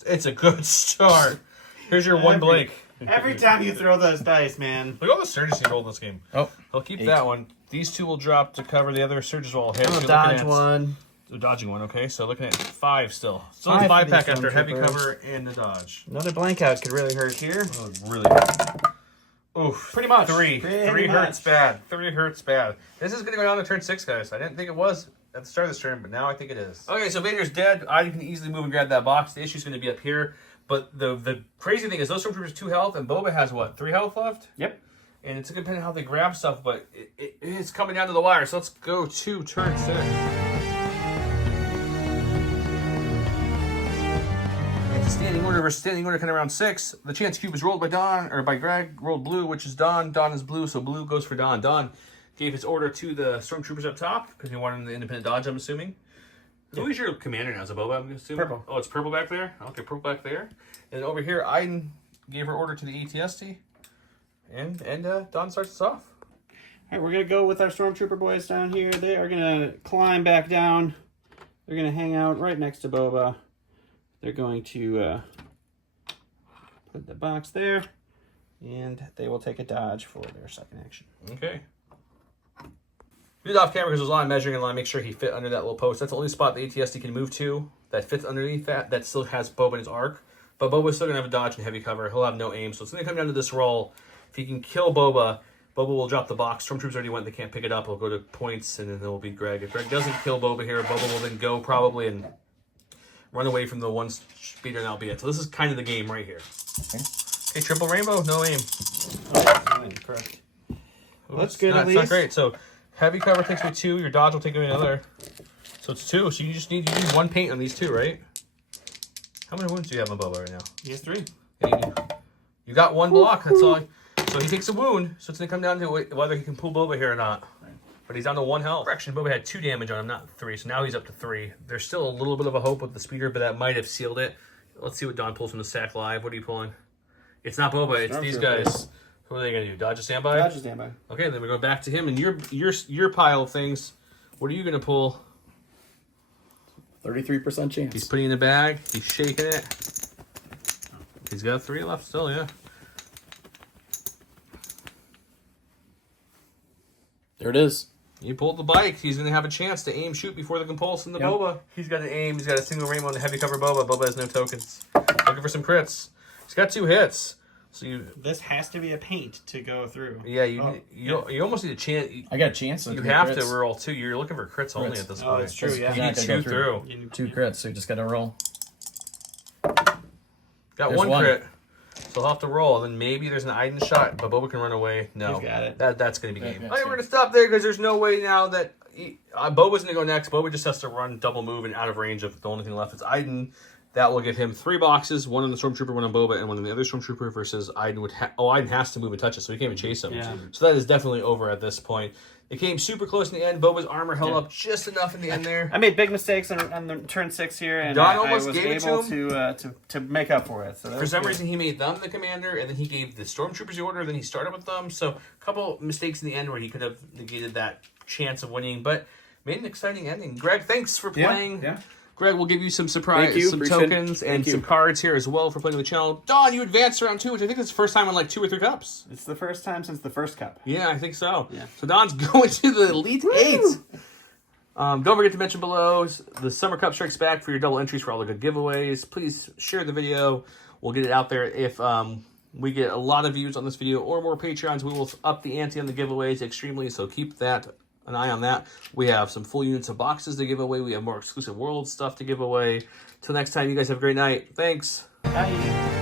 It's a good start. Here's your 1 blink. Every time you throw those dice, man. Look at all the surges he rolled in this game. Oh, He'll keep 8. that one. These 2 will drop to cover the other surges will all hit. I'm So gonna you're looking dodge at- one. So dodging 1, okay. So looking at 5 still. Still 5 a 5 for pack these after heavy Stormtroopers. cover and the dodge. Another blank out could really hurt here. Oh, really good. Oof. Pretty much. 3. Pretty 3 hurts much. bad. 3 hurts bad. This is going to go down to turn 6, guys. I didn't think it was at the start of this turn, but now I think it is. Okay, so Vader's dead. I can easily move and grab that box. The issue's going to be up here. But the crazy thing is those Stormtroopers 2 health, and Boba has, what, 3 health left? Yep. And it's depending on how they grab stuff, but it's coming down to the wire. So let's go to turn 6. It's standing order versus standing order, kind of around 6. The chance cube is rolled by Don, or by Greg. Rolled blue, which is Don. Don is blue, so blue goes for Don. Don gave his order to the Stormtroopers up top because he wanted the independent dodge, I'm assuming. Who is your commander now? Is it Boba, I'm assuming? Purple. Oh, it's purple back there? Okay, purple back there. And over here, Iden gave her order to the ATST. And Don starts us off. All right, we're going to go with our Stormtrooper boys down here. They are going to climb back down. They're going to hang out right next to Boba. They're going to put the box there. And they will take a dodge for their second action. Okay. He was off camera because it was on measuring and line. Make sure he fit under that little post. That's the only spot the ATST can move to that fits underneath that still has Boba in his arc. But Boba's still going to have a dodge and heavy cover. He'll have no aim. So it's going to come down to this roll. If he can kill Boba, Boba will drop the box. Stormtroopers already went. They can't pick it up. He'll go to points, and then it will be Greg. If Greg doesn't kill Boba here, Boba will then go probably and run away from the 1 speeder, and that'll be it. So this is kind of the game right here. Okay, triple rainbow, no aim. Oh, correct. Ooh, That's it's good, not, at it's not least. great. So heavy cover takes away 2. Your dodge will take away another. So it's 2. So you need 1 paint on these 2, right? How many wounds do you have on Boba right now? He has 3. You got 1 block. That's all. So he takes a wound. So it's gonna come down to whether he can pull Boba here or not. But he's down to 1 health. Correction, Boba had 2 damage on him, not 3. So now he's up to 3. There's still a little bit of a hope with the speeder, but that might have sealed it. Let's see what Don pulls from the sack live. What are you pulling? It's not Boba. It's these guys. What are they gonna do? Dodge a standby? Dodge a standby. Okay, then we go back to him and your pile of things. What are you gonna pull? 33% chance. He's putting it in the bag. He's shaking it. He's got 3 left still, yeah. There it is. He pulled the bike. He's going to have a chance to aim, shoot before the compulse in the Boba. He's got an aim. He's got a single rainbow on the heavy cover Boba. Boba has no tokens. Looking for some crits. He's got 2 hits. So this has to be a paint to go through. Yeah, you almost need a chance. I got a chance. You have to roll 2. You're looking for crits only at this point. Oh, that's true, yeah. You need 2 through. 2 crits, so you just got to roll. Got There's 1 one. crit. So he'll have to roll, and then maybe there's an Iden shot, but Boba can run away. No, He's got it. That's going to be game. Yeah, All right, we're going to stop there because there's no way now that Boba's going to go next. Boba just has to run double move and out of range of the only thing left is Iden. That will give him 3 boxes, 1 on the Stormtrooper, 1 on Boba, and 1 on the other Stormtrooper versus Iden would Iden has to move and touch it, so he can't even chase him. Yeah. So that is definitely over at this point. It came super close in the end. Boba's armor held up just enough in the end there. I made big mistakes on the turn 6 here, and Don I almost was gave it able to to make up for it. So that For was some good. reason, he made them the commander, and then he gave the Stormtroopers the order, then he started with them. So a couple mistakes in the end where he could have negated that chance of winning, but made an exciting ending. Greg, thanks for playing. Yeah. Greg, we'll give you some surprise, Thank you. some Appreciate it. tokens, and Thank you. some cards here as well for playing with the channel. Don, you advanced to round 2, which I think is the first time in like 2 or 3 cups. It's the first time since the first cup. Yeah, I think so. Yeah. So Don's going to the Elite 8. Don't forget to mention below, the Summer Cup strikes back for your double entries for all the good giveaways. Please share the video. We'll get it out there. If we get a lot of views on this video or more Patreons, we will up the ante on the giveaways extremely, so keep an eye on that. We have some full units of boxes to give away. We have more exclusive world stuff to give away. Till next time, you guys have a great night. Thanks. Bye.